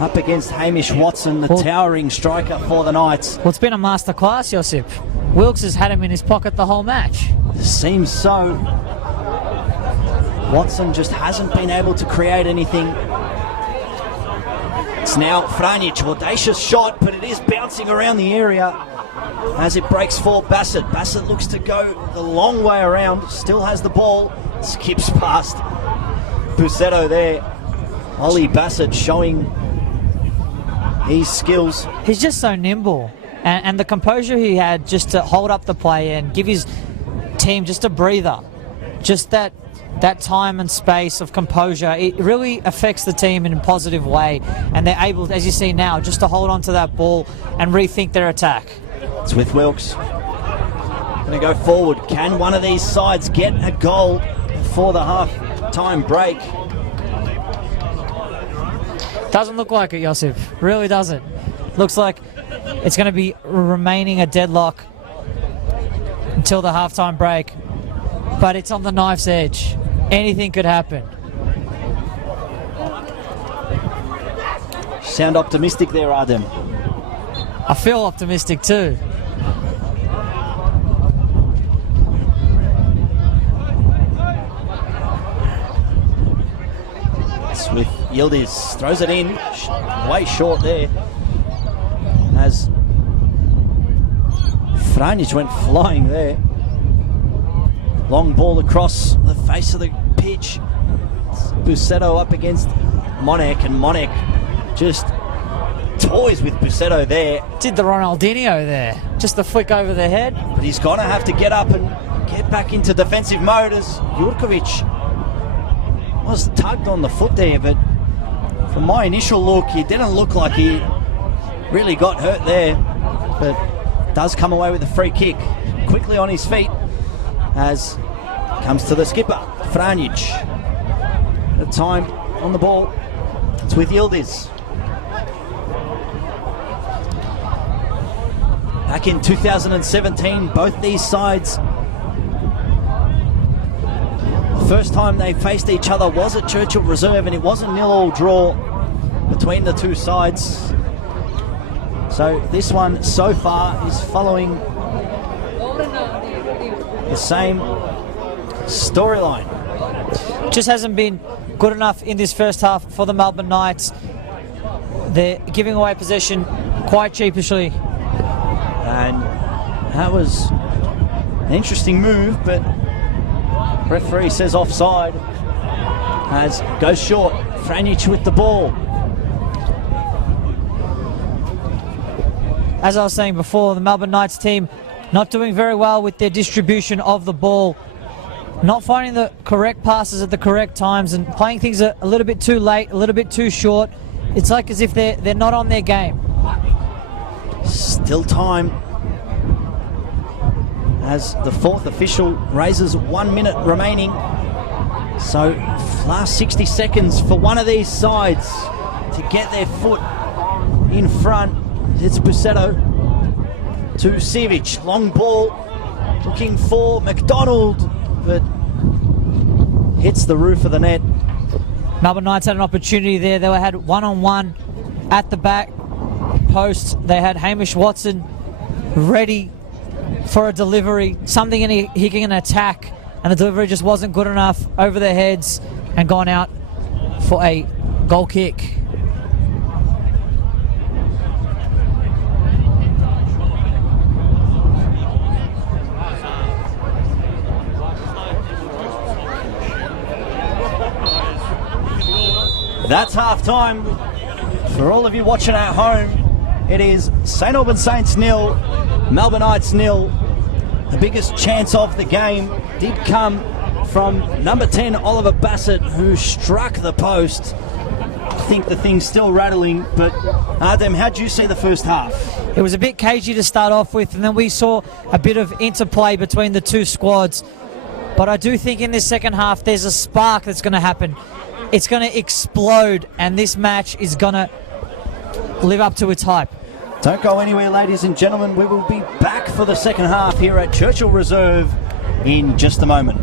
up against Hamish Watson, the towering striker for the Knights. Well, it's been a masterclass, Josip. Wilkes has had him in his pocket the whole match. Seems so. Watson just hasn't been able to create anything. It's now Franjic, audacious shot, but it is bouncing around the area as it breaks for Bassett. Bassett looks to go the long way around, still has the ball, skips past Busetto there. Ollie Bassett showing his skills. He's just so nimble, and the composure he had just to hold up the play and give his team just a breather. Just that time and space of composure, it really affects the team in a positive way, and they're able, as you see now, just to hold on to that ball and rethink their attack. It's with Wilkes. Going to go forward. Can one of these sides get a goal before the half-time break? Doesn't look like it, Josip. Really doesn't. Looks like it's going to be remaining a deadlock until the halftime break. But it's on the knife's edge. Anything could happen. Sound optimistic there, Adem. I feel optimistic too. It's with Yildiz. Throws it in. Way short there. As Franjic went flying there. Long ball across the face of the pitch. Busetto up against Monek, and Monek just toys with Busetto there. Did the Ronaldinho there. Just the flick over the head. But he's going to have to get up and get back into defensive mode, as Jurkovic was tugged on the foot there, but from my initial look, he didn't look like he really got hurt there, but does come away with a free kick. Quickly on his feet as comes to the skipper, Franjic. At time on the ball, it's with Yildiz. Back in 2017, both these sides, the first time they faced each other was at Churchill Reserve, and it was a 0-0 draw between the two sides. So this one so far is following the same storyline. Just hasn't been good enough in this first half for the Melbourne Knights. They're giving away possession quite sheepishly. And that was an interesting move, but referee says offside as goes short. Franjic with the ball. As I was saying before, the Melbourne Knights team not doing very well with their distribution of the ball, not finding the correct passes at the correct times, and playing things a little bit too late, a little bit too short. It's like as if they're not on their game. Still time as the fourth official raises 1 minute remaining. So last 60 seconds for one of these sides to get their foot in front. It's Busetto to Sivic. Long ball looking for McDonald. but hits the roof of the net. Melbourne Knights had an opportunity there. They had one-on-one at the back post. They had Hamish Watson ready for a delivery, something he can attack, and the delivery just wasn't good enough over their heads and gone out for a goal kick. That's half time. For all of you watching at home, it is St Albans Saints 0, Melbourne Knights 0. The biggest chance of the game did come from number 10, Oliver Bassett, who struck the post. I think the thing's still rattling, but Adam, how'd you see the first half? It was a bit cagey to start off with, and then we saw a bit of interplay between the two squads. But I do think in this second half there's a spark that's going to happen. It's going to explode, and this match is going to live up to its hype. Don't go anywhere, ladies and gentlemen. We will be back for the second half here at Churchill Reserve in just a moment.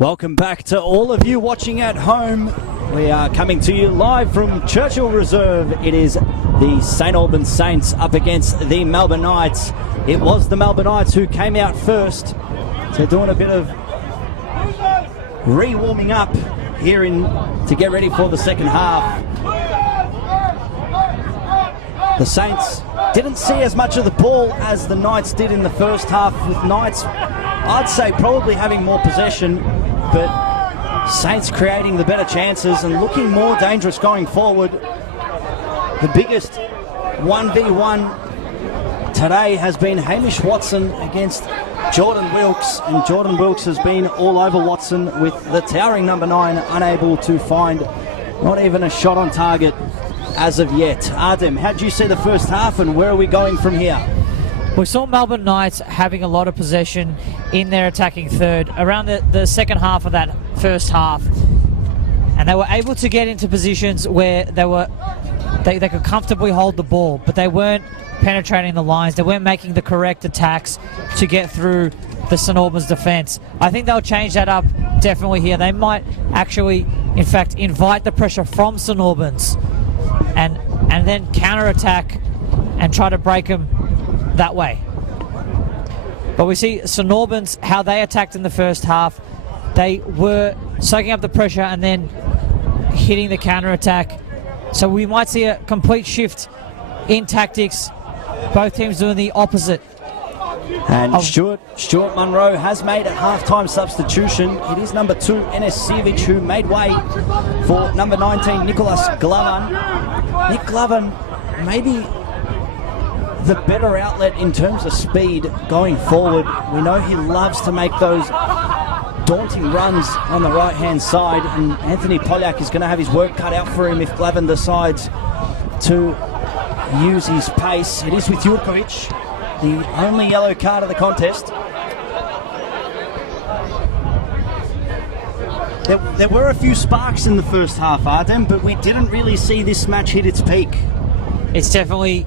Welcome back to all of you watching at home. We are coming to you live from Churchill Reserve. It is the St Albans Saints up against the Melbourne Knights. It was the Melbourne Knights who came out first. So doing a bit of re-warming up here to get ready for the second half. The Saints didn't see as much of the ball as the Knights did in the first half, with Knights, I'd say, probably having more possession, but Saints creating the better chances and looking more dangerous going forward. The biggest 1v1 today has been Hamish Watson against Jordan Wilkes, and Jordan Wilkes has been all over Watson, with the towering number 9 unable to find not even a shot on target as of yet. Adem, how did you see the first half, and where are we going from here? We saw Melbourne Knights having a lot of possession in their attacking third around the second half of that first half, and they were able to get into positions where they could comfortably hold the ball, but they weren't penetrating the lines. They weren't making the correct attacks to get through the St Albans defence. I think they'll change that up definitely here. They might actually, in fact, invite the pressure from St Albans and then counter-attack and try to break them that way. But we see St Albans, how they attacked in the first half. They were soaking up the pressure and then hitting the counter-attack. So we might see a complete shift in tactics. Both teams doing the opposite. And Stuart Munro has made a half-time substitution. It is number 2, Enes Sivic, who made way for number 19, Nicholas Glavan. Nick Glavan, maybe the better outlet in terms of speed going forward. We know he loves to make those daunting runs on the right-hand side, and Anthony Polyak is going to have his work cut out for him if Glavan decides to use his pace. It is with Jurkovic, the only yellow card of the contest. There were a few sparks in the first half, Artem, but we didn't really see this match hit its peak. It's definitely...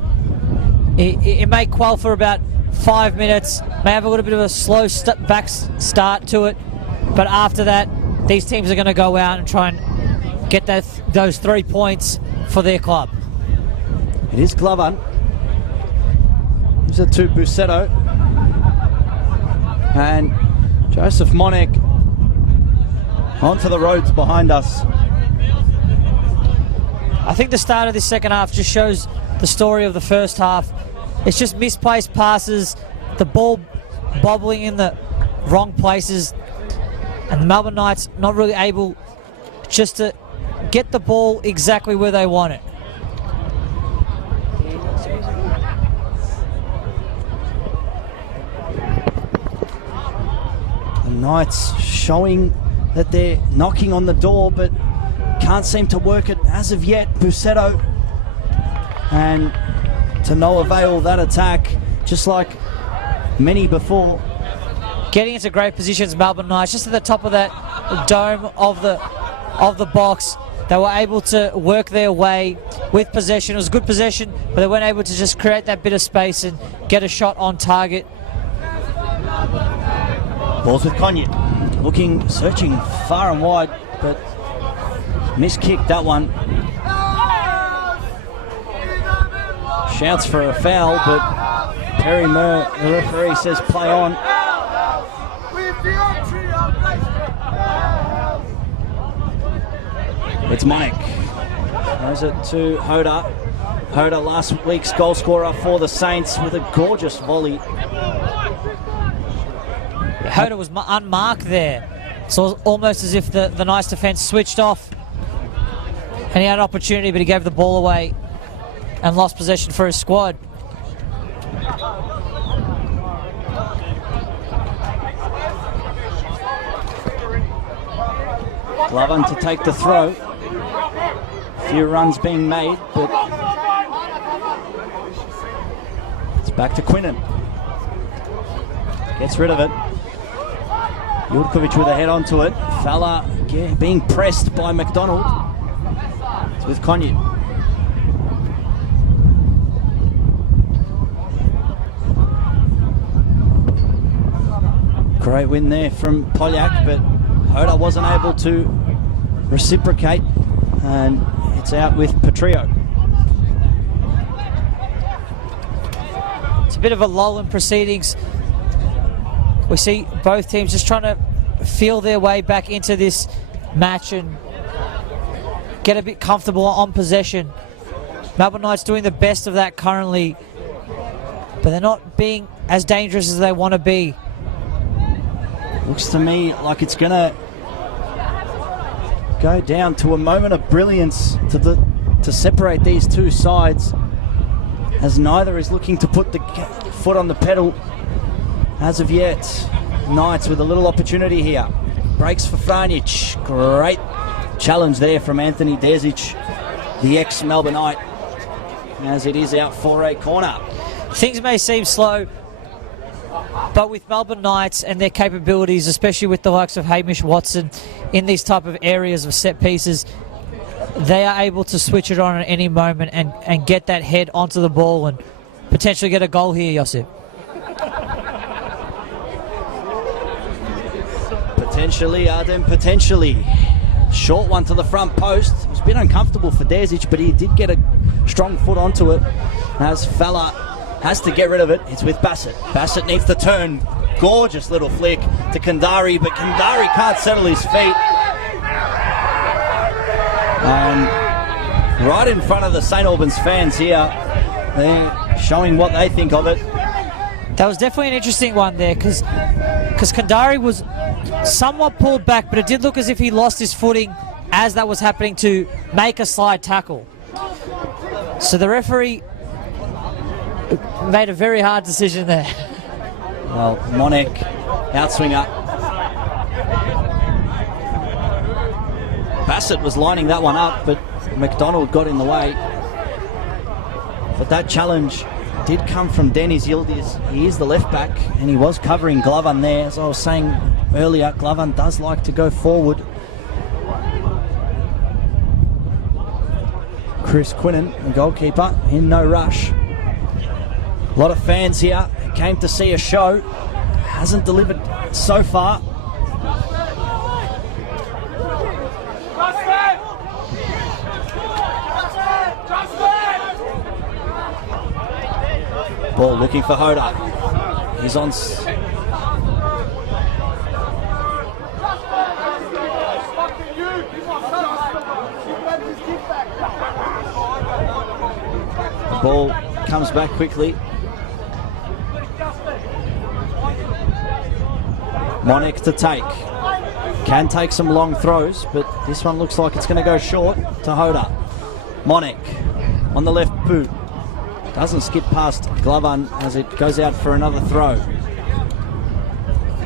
It may quell for about 5 minutes, may have a little bit of a slow back start to it, but after that, these teams are going to go out and try and get those 3 points for their club. It is Glavan. Gives it to Busetto. And Joseph Monek onto the roads behind us. I think the start of this second half just shows the story of the first half. It's just misplaced passes, the ball bobbling in the wrong places, and the Melbourne Knights not really able just to get the ball exactly where they want it. The Knights showing that they're knocking on the door, but can't seem to work it as of yet. Busetto, and to no avail, that attack, just like many before. Getting into great positions, Melbourne Knights, just at the top of that dome of the box. They were able to work their way with possession. It was good possession, but they weren't able to just create that bit of space and get a shot on target. Balls with Cognac, searching far and wide, but miskicked that one. Shouts for a foul, but Perry Murr, the referee, says play on. It's Mike. Throws it to Hoda. Hoda, last week's goal scorer for the Saints, with a gorgeous volley. Hoda was unmarked there. So it was almost as if the Knights defence switched off. And he had an opportunity, but he gave the ball away and lost possession for his squad. Glavan to take the throw. A few runs being made, but it's back to Quinnen. Gets rid of it. Jurkovic with a head onto it. Falla being pressed by McDonald. It's with Cognac. Great win there from Polyak, but Hoda wasn't able to reciprocate, and it's out with Petrillo. It's a bit of a lull in proceedings. We see both teams just trying to feel their way back into this match and get a bit comfortable on possession. Melbourne Knights doing the best of that currently, but they're not being as dangerous as they want to be. Looks to me like it's going to go down to a moment of brilliance to separate these two sides, as neither is looking to put the foot on the pedal as of yet. Knights with a little opportunity here. Breaks for Franjic. Great challenge there from Anthony Desic, the ex-Melbourne Knight, as it is out for a corner. Things may seem slow, but with Melbourne Knights and their capabilities, especially with the likes of Hamish Watson in these type of areas of set pieces, they are able to switch it on at any moment and get that head onto the ball and potentially get a goal here, Josip. Potentially, Arden, potentially. Short one to the front post. It was a bit uncomfortable for Desic, but he did get a strong foot onto it, as Fella has to get rid of it. It's with Bassett. Bassett needs to turn. Gorgeous little flick to Kandari, but Kandari can't settle his feet. And right in front of the St. Albans fans here, they're showing what they think of it. That was definitely an interesting one there, because Kandari was somewhat pulled back, but it did look as if he lost his footing as that was happening to make a slide tackle. So the referee made a very hard decision there. Well, Monek, outswinger. Bassett was lining that one up, but McDonald got in the way. But that challenge did come from Dennis Yildiz. He is the left back, and he was covering Glovan there. As I was saying earlier, Glovan does like to go forward. Chris Quinnen, the goalkeeper, in no rush. A lot of fans here came to see a show. Hasn't delivered so far. Ball looking for Hoda. He's on. The ball comes back quickly. Monek to take. Can take some long throws, but this one looks like it's going to go short to Hoda. Monek on the left boot. Doesn't skip past Glovan as it goes out for another throw.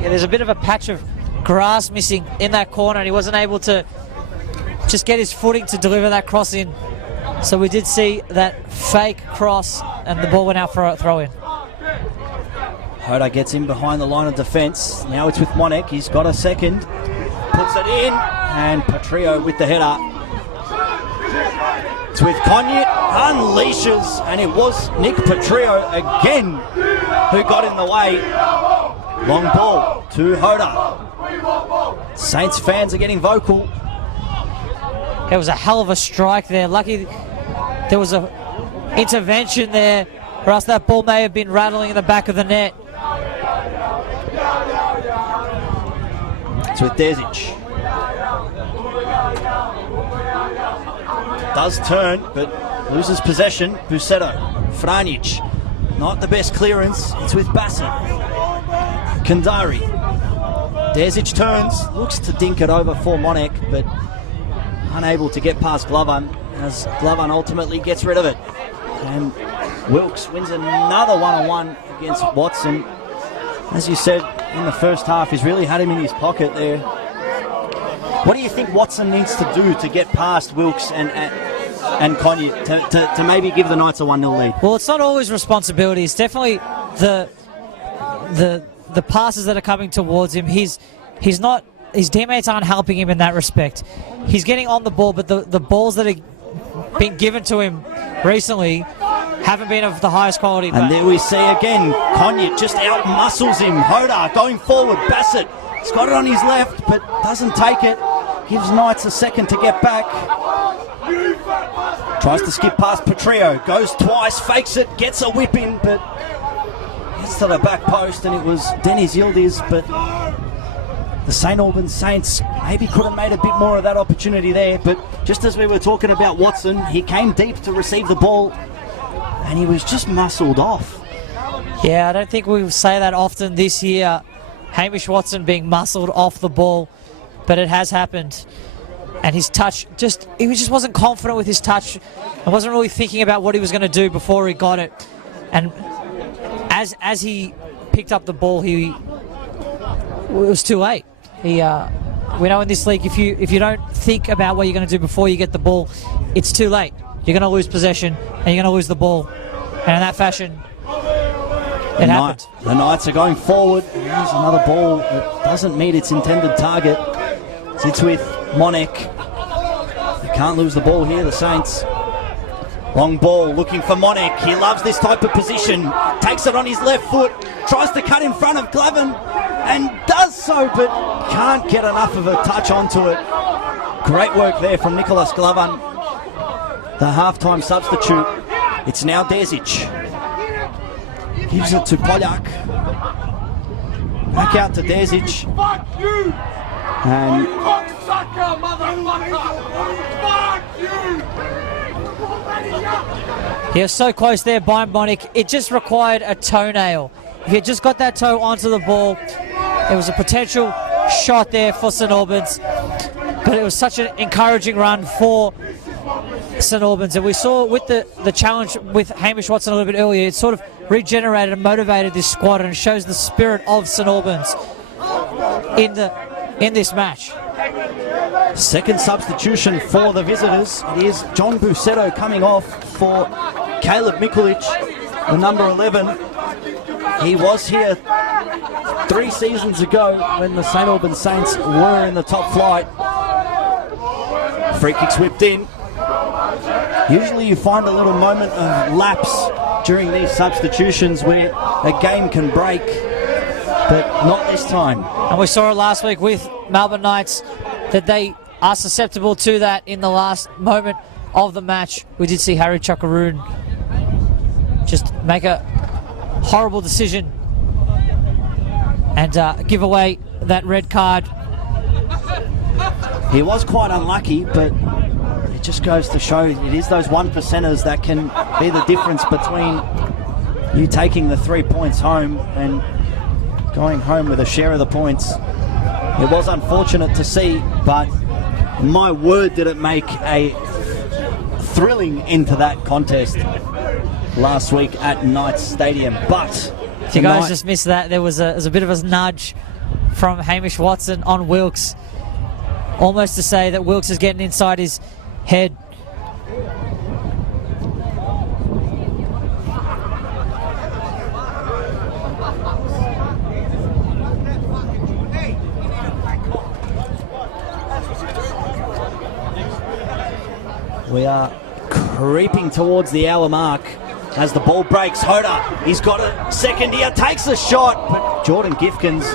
Yeah, there's a bit of a patch of grass missing in that corner, and he wasn't able to just get his footing to deliver that cross in. So we did see that fake cross, and the ball went out for a throw-in. Hoda gets in behind the line of defence. Now it's with Monek. He's got a second. Puts it in, and Petrillo with the header. It's with Conyet, unleashes, and it was Nick Petrillo again who got in the way. Long ball to Hoda. Saints fans are getting vocal. It was a hell of a strike there. Lucky there was a intervention there, or else that ball may have been rattling in the back of the net. It's with Desic. Does turn, but loses possession. Busetto, Franjic, not the best clearance. It's with Bassett. Kandari. Desic turns, looks to dink it over for Monek, but unable to get past Glovan, as Glovan ultimately gets rid of it. And Wilkes wins another one-on-one against Watson. As you said in the first half, he's really had him in his pocket there. What do you think Watson needs to do to get past Wilkes and Conyet to maybe give the Knights a 1-0 lead? Well, it's not always responsibility. It's definitely the passes that are coming towards him. His teammates aren't helping him in that respect. He's getting on the ball, but the balls that are being given to him recently haven't been of the highest quality. And there we see again, Conyet just out-muscles him. Hoda going forward, Bassett He's got it on his left, but doesn't take it. Gives Knights a second to get back. Tries to skip past Petrillo. Goes twice, fakes it, gets a whip in, but gets to the back post, and it was Dennis Yildiz, but the St Albans Saints maybe could have made a bit more of that opportunity there. But just as we were talking about Watson, he came deep to receive the ball, and he was just muscled off. Yeah, I don't think we say that often this year, Hamish Watson being muscled off the ball, but it has happened. And his touch, he just wasn't confident with his touch and wasn't really thinking about what he was going to do before he got it. And as he picked up the ball, it was too late. We know in this league, if you don't think about what you're going to do before you get the ball, it's too late. You're going to lose possession and you're going to lose the ball. And in that fashion, it happened. The Knights are going forward. There's another ball that doesn't meet its intended target. Sits with Monek. They can't lose the ball here, the Saints. Long ball, looking for Monek. He loves this type of position. Takes it on his left foot. Tries to cut in front of Glavin. And does so, but can't get enough of a touch onto it. Great work there from Nicholas Glavin, the halftime substitute. It's now Desic. Gives it to Poljak. Back out to Desic. And he was so close there by Monik. It just required a toenail. If he had just got that toe onto the ball, there was a potential shot there for St Albans. But it was such an encouraging run for St Albans. And we saw with the challenge with Hamish Watson a little bit earlier, it sort of regenerated and motivated this squad, and shows the spirit of St Albans in this match. Second substitution for the visitors. It is John Busetto coming off for Caleb Mikulic, the number 11. He was here 3 seasons ago when the St Albans Saints were in the top flight. Free kick's whipped in. Usually you find a little moment of lapse during these substitutions where a game can break, but not this time. And we saw it last week with Melbourne Knights, that they are susceptible to that in the last moment of the match. We did see Harry Chakaroon just make a horrible decision and give away that red card. He was quite unlucky, but it just goes to show it is those 1%ers that can be the difference between you taking the 3 points home and going home with a share of the points. It was unfortunate to see, but my word, did it make a thrilling end to that contest last week at Knights Stadium. But if you guys just missed that, there was a bit of a nudge from Hamish Watson on Wilkes, almost to say that Wilkes is getting inside his head. We are creeping towards the hour mark as the ball breaks. Hoda, he's got a second here, takes a shot, but Jordan Gifkins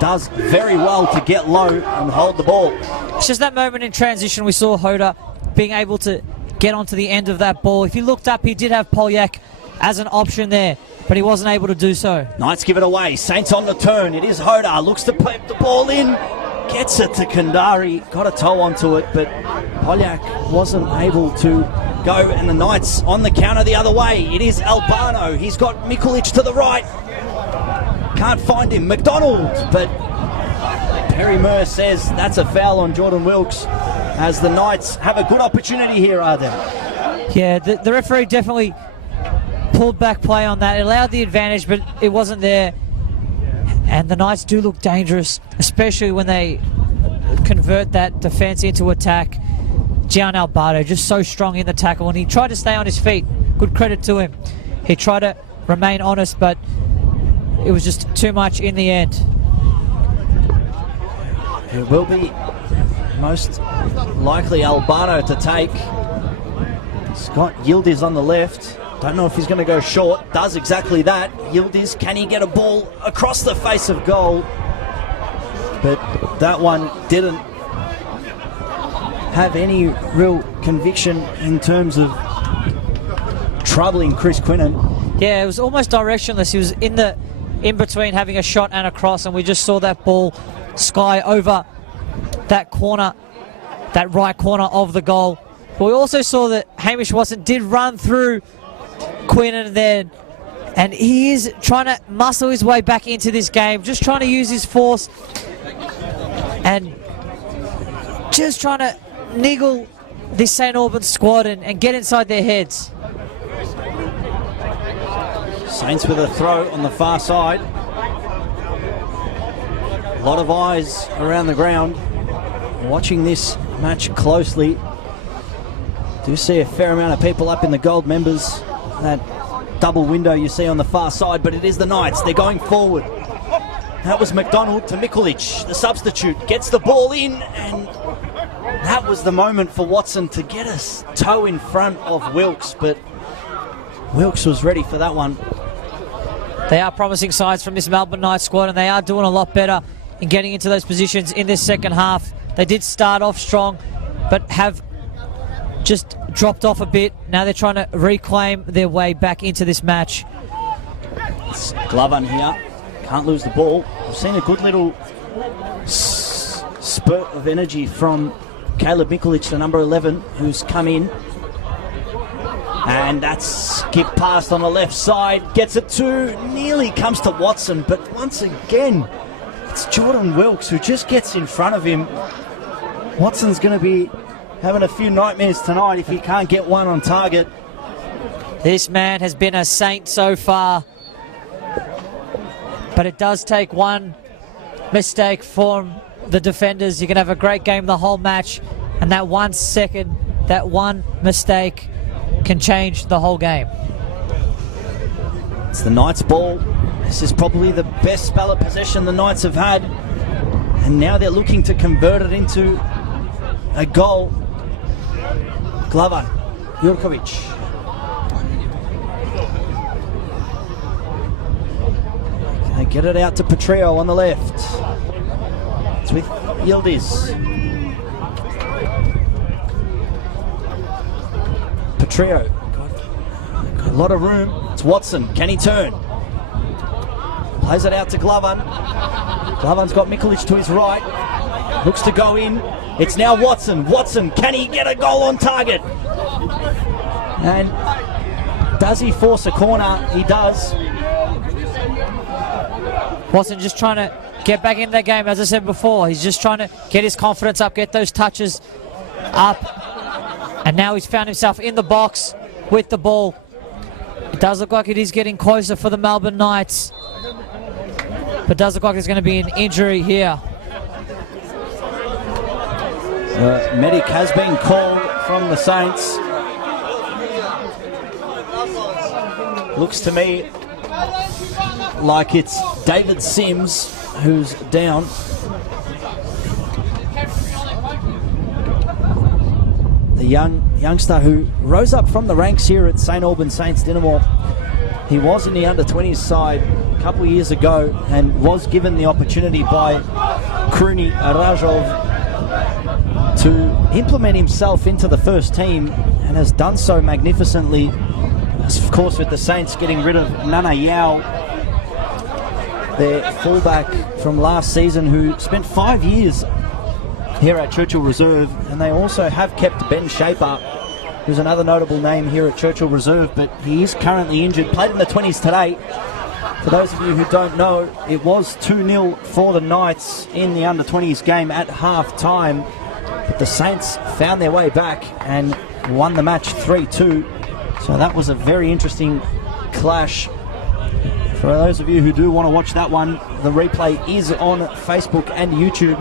does very well to get low and hold the ball. It's just that moment in transition we saw Hoda being able to get onto the end of that ball. If he looked up, he did have Poljak as an option there, but he wasn't able to do so. Knights give it away. Saints on the turn. It is Hoda, looks to put the ball in. Gets it to Kandari, got a toe onto it, but Poljak wasn't able to go, and the Knights on the counter the other way. It is Albano, he's got Mikulic to the right. Can't find him, McDonald, but Perry Murr says that's a foul on Jordan Wilkes as the Knights have a good opportunity here, Arden. Yeah, the referee definitely pulled back play on that. It allowed the advantage, but it wasn't there. And the Knights do look dangerous, especially when they convert that defence into attack. Gian Alberto just so strong in the tackle, and he tried to stay on his feet. Good credit to him. He tried to remain honest, but it was just too much in the end. It will be most likely Albano to take. Scott Yildiz on the left. Don't know if he's going to go short. Does exactly that. Yildiz, can he get a ball across the face of goal? but that one didn't have any real conviction in terms of troubling Chris Quinnen. Yeah, it was almost directionless. He was in between having a shot and a cross, and we just saw that ball sky over that corner, that right corner of the goal. But we also saw that Hamish Watson did run through Quinnen then, and he is trying to muscle his way back into this game, just trying to use his force and just trying to niggle this St. Albans squad and get inside their heads. Saints with a throw on the far side. A lot of eyes around the ground watching this match closely. Do see a fair amount of people up in the gold members. That double window you see on the far side, but it is the Knights. They're going forward. That was McDonald to Mikulic, the substitute. Gets the ball in, and that was the moment for Watson to get a toe in front of Wilkes, but Wilkes was ready for that one. They are promising signs from this Melbourne Knights squad, and they are doing a lot better in getting into those positions in this second half. They did start off strong, but have just dropped off a bit. Now they're trying to reclaim their way back into this match. It's Glover here. Can't lose the ball. We've seen a good little spurt of energy from Caleb Mikulic, the number 11, who's come in. And that's skipped past on the left side. Gets it to, nearly comes to Watson. But once again, it's Jordan Wilkes who just gets in front of him. Watson's going to be having a few nightmares tonight if he can't get one on target. This man has been a saint so far, but it does take one mistake from the defenders. You can have a great game the whole match, and that 1 second, that one mistake can change the whole game. It's the Knights' ball. This is probably the best spell of possession the Knights have had, and now they're looking to convert it into a goal. Glover, Jurkovic. They get it out to Petrillo on the left. It's with Yildiz. Petrillo got a lot of room. It's Watson. Can he turn? Plays it out to Glover. Glover's got Mikulic to his right. Looks to go in. It's now Watson. Watson, can he get a goal on target? And does he force a corner? He does. Watson just trying to get back in that game, as I said before. He's just trying to get his confidence up, get those touches up. And now he's found himself in the box with the ball. It does look like it is getting closer for the Melbourne Knights. But it does look like there's going to be an injury here. Medic has been called from the Saints. Looks to me like it's David Sims who's down. The youngster who rose up from the ranks here at St. Albans Saints Dinamore. He was in the under-20s side a couple of years ago and was given the opportunity by Kruni Rajov to implement himself into the first team, and has done so magnificently. Of course, with the Saints getting rid of Nana Yao, their fullback from last season, who spent 5 years here at Churchill Reserve, and they also have kept Ben Shaper, who's another notable name here at Churchill Reserve, but he is currently injured. Played in the 20s today. For those of you who don't know, it was 2-0 for the Knights in the under-20s game at half-time. But the Saints found their way back and won the match 3-2. So that was a very interesting clash. For those of you who do want to watch that one, the replay is on Facebook and YouTube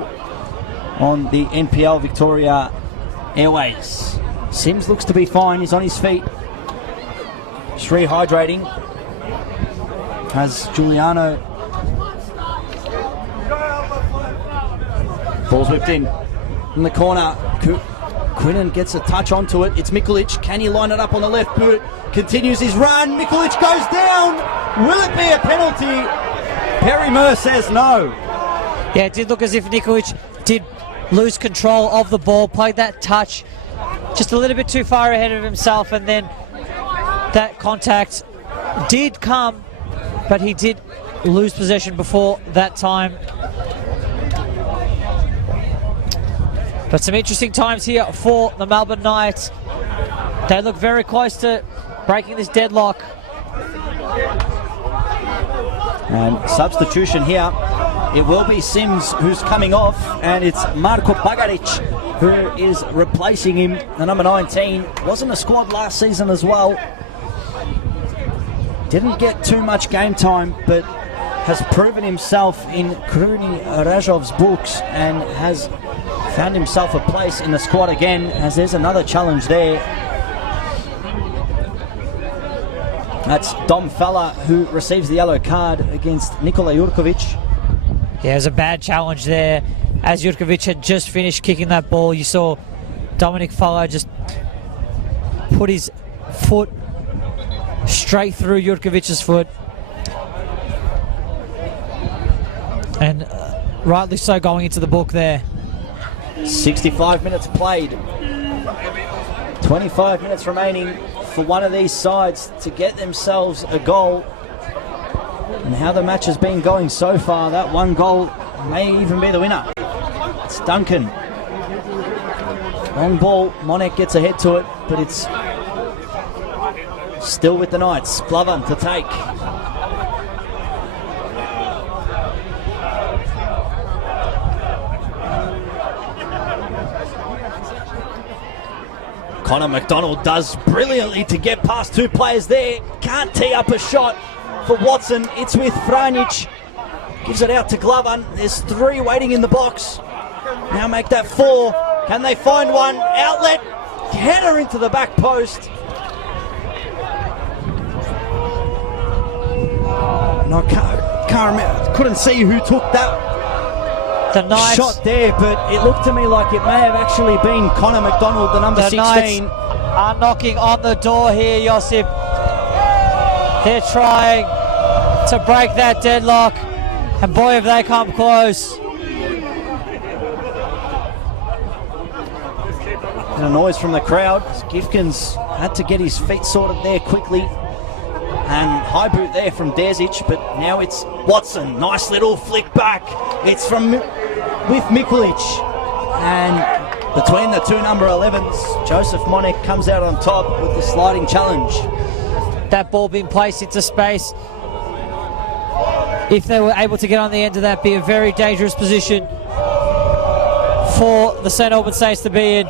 on the NPL Victoria Airways. Sims looks to be fine. He's on his feet. Just rehydrating. Has Giuliano. Ball's whipped in the corner. Quinnen gets a touch onto it. It's Mikulic. Can he line it up on the left boot? Continues his run. Mikulic goes down. Will it be a penalty? Perry Moore says no. Yeah, it did look as if Nikolic did lose control of the ball, played that touch just a little bit too far ahead of himself, and then that contact did come, but he did lose possession before that time. But some interesting times here for the Melbourne Knights. They look very close to breaking this deadlock. And substitution here. It will be Sims who's coming off, and it's Marko Bagaric who is replacing him. The number 19 was in the squad last season as well. Didn't get too much game time, but has proven himself in Kruni Rajov's books and has found himself a place in the squad again, as there's another challenge there. That's Dom Fella who receives the yellow card against Nikola Jurkovic. Yeah, it was a bad challenge there. As Jurkovic had just finished kicking that ball, you saw Dominic Fella just put his foot straight through Jurkovic's foot. And rightly so, going into the book there. 65 minutes played. 25 minutes remaining for one of these sides to get themselves a goal. And how the match has been going so far, that one goal may even be the winner. It's Duncan. Long ball, Monek gets ahead to it, but it's still with the Knights. Glover to take. Connor McDonald does brilliantly to get past two players there. Can't tee up a shot for Watson. It's with Franic. Gives it out to Glover. There's three waiting in the box. Now make that four. Can they find one? Outlet. Header into the back post. No, can't remember. Couldn't see who took that The Knights shot there, but it looked to me like it may have actually been Connor McDonald, the number 16. Knights are knocking on the door here, Josip. They're trying to break that deadlock, and boy, have they come close. And a noise from the crowd. Gifkins had to get his feet sorted there quickly. And high boot there from Desic, but now it's Watson. Nice little flick back. It's from with Mikolic. And between the two number 11s, Joseph Monek comes out on top with the sliding challenge. That ball being placed into space, if they were able to get on the end of that, be a very dangerous position for the St Albans Saints to be in.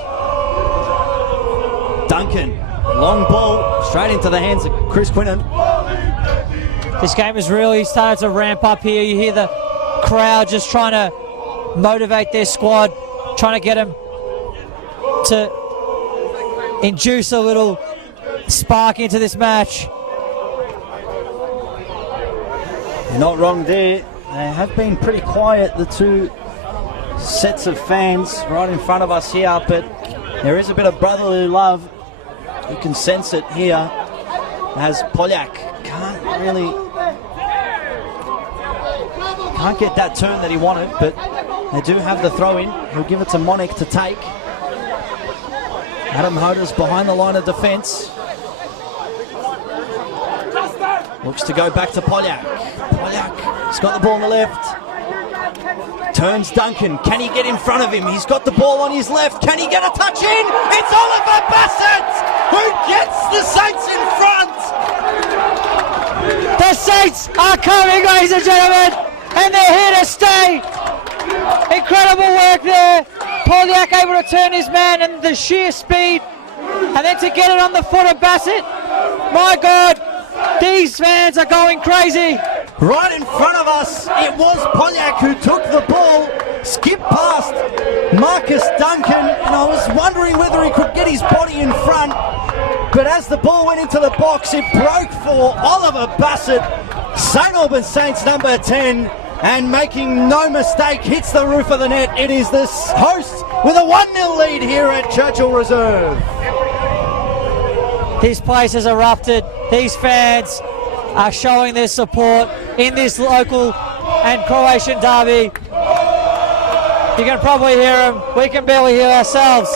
Duncan, long ball, straight into the hands of Chris Quinnen. This game has really started to ramp up here. You hear the crowd just trying to motivate their squad, trying to get them to induce a little spark into this match. You're not wrong there. They have been pretty quiet, the two sets of fans right in front of us here, but there is a bit of brotherly love. You can sense it here as Poljak can't get that turn that he wanted, but they do have the throw in. He'll give it to Monek to take. Adam Hoda's behind the line of defence. Looks to go back to Poljak. Poljak, he's got the ball on the left. Turns Duncan. Can he get in front of him? He's got the ball on his left. Can he get a touch in? It's Oliver Bassett who gets the Saints in front. The Saints are coming, ladies and gentlemen, and they're here to stay. Incredible work there. Poljak able to turn his man and the sheer speed, and then to get it on the foot of Bassett. My God, these fans are going crazy. Right in front of us, it was Poljak who took the ball, skipped past Marcus Duncan, and I was wondering whether he could get his body in front. But as the ball went into the box, it broke for Oliver Bassett. St Albans Saints number 10, and making no mistake, hits the roof of the net. It is the hosts with a 1-0 lead here at Churchill Reserve. This place has erupted. These fans are showing their support in this local and Croatian derby. You can probably hear them. We can barely hear ourselves.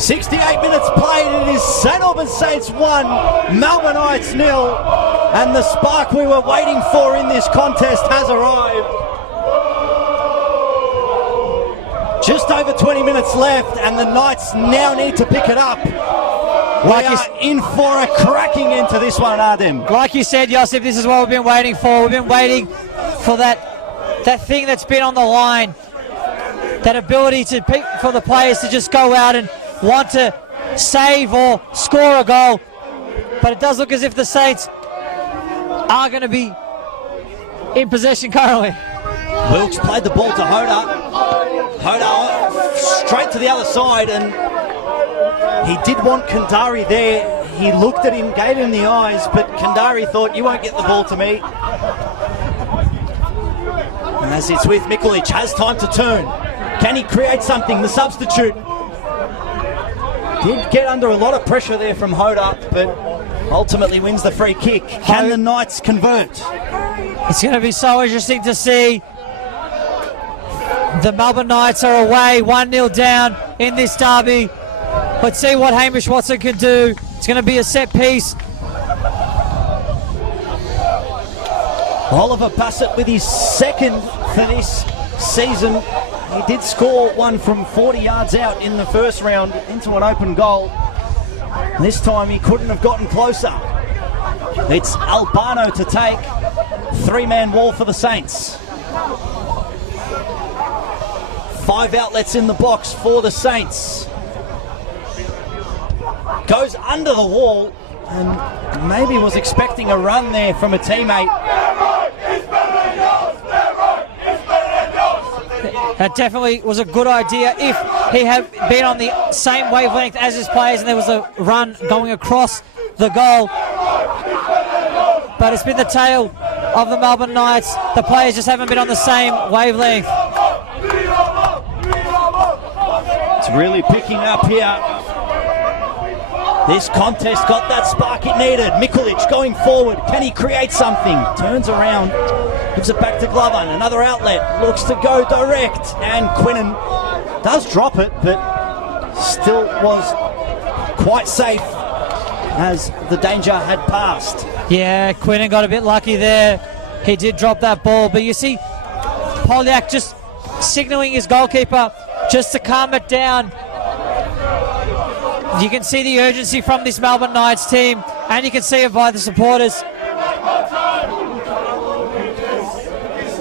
68 minutes played. It is St Albans Saints 1, Melbourne Knights 0, and the spark we were waiting for in this contest has arrived. Just over 20 minutes left, and the Knights now need to pick it up. We are in for a cracking end to this one, Adem. Like you said, Josip, this is what we've been waiting for. We've been waiting for that thing that's been on the line, that ability to pick for the players to just go out and want to save or score a goal. But it does look as if the Saints are going to be in possession currently. Wilkes played the ball to Hoda. Hoda straight to the other side, and he did want Kandari there. He looked at him, gave him the eyes, but Kandari thought, you won't get the ball to me. And as it's with Mikulic, has time to turn. Can he create something? The substitute did get under a lot of pressure there from Hoda, but ultimately wins the free kick. Can the Knights convert? It's going to be so interesting to see. The Melbourne Knights are away, 1-0 down in this derby. Let's see what Hamish Watson can do. It's going to be a set piece. Oliver Bassett with his second for this season. He did score one from 40 yards out in the first round into an open goal. This time he couldn't have gotten closer. It's Albano to take. Three-man wall for the Saints. 5 outlets in the box for the Saints. Goes under the wall and maybe was expecting a run there from a teammate. That definitely was a good idea if he had been on the same wavelength as his players and there was a run going across the goal. But it's been the tale of the Melbourne Knights. The players just haven't been on the same wavelength. It's really picking up here. This contest got that spark it needed. Mikulic going forward. Can he create something? Turns around. Gives it back to Glover. Another outlet. Looks to go direct. And Quinnen does drop it, but still was quite safe as the danger had passed. Yeah, Quinnen got a bit lucky there. He did drop that ball, but you see Polyak just signalling his goalkeeper just to calm it down. You can see the urgency from this Melbourne Knights team, and you can see it by the supporters.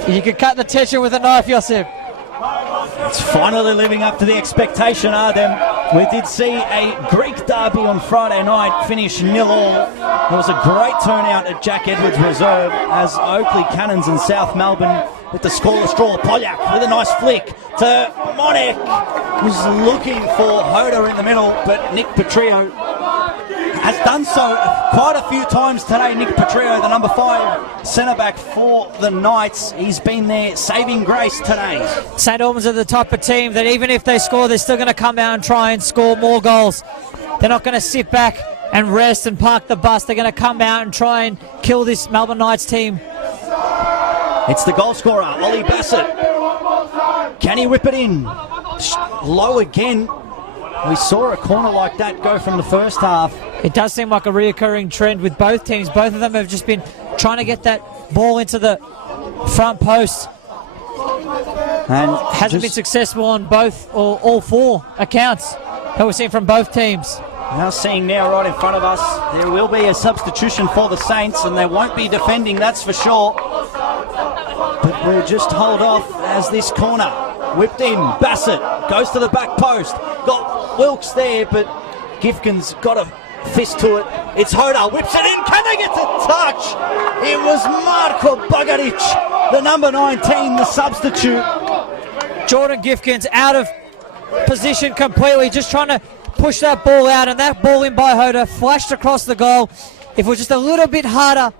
You can cut the tension with a knife, Josip. It's finally living up to the expectation, Adem. We did see a Greek derby on Friday night finish 0-0. There was a great turnout at Jack Edwards Reserve as Oakley Cannons and South Melbourne with the scoreless draw. Polyak with a nice flick to Monek, who's looking for Hoda in the middle, but Nick Petrillo has done so quite a few times today. Nick Petrillo, the number 5 centre-back for the Knights. He's been there saving grace today. St Albans are the type of team that even if they score, they're still going to come out and try and score more goals. They're not going to sit back and rest and park the bus. They're going to come out and try and kill this Melbourne Knights team. It's the goal scorer, Ollie Bassett. Can he whip it in? Low again. We saw a corner like that go from the first half. It does seem like a reoccurring trend with both teams. Both of them have just been trying to get that ball into the front post. And hasn't been successful on both or all 4 accounts that we're seeing from both teams. Now seeing now right in front of us, there will be a substitution for the Saints, and they won't be defending, that's for sure. But we'll just hold off as this corner whipped in. Bassett goes to the back post. Got Wilkes there, but Gifkin's got a fist to it. It's Hoda, whips it in. Can they get to touch? It was Marko Bagaric, the number 19, the substitute. Jordan Gifkin's out of position completely, just trying to push that ball out, and that ball in by Hoda flashed across the goal. If it was just a little bit harder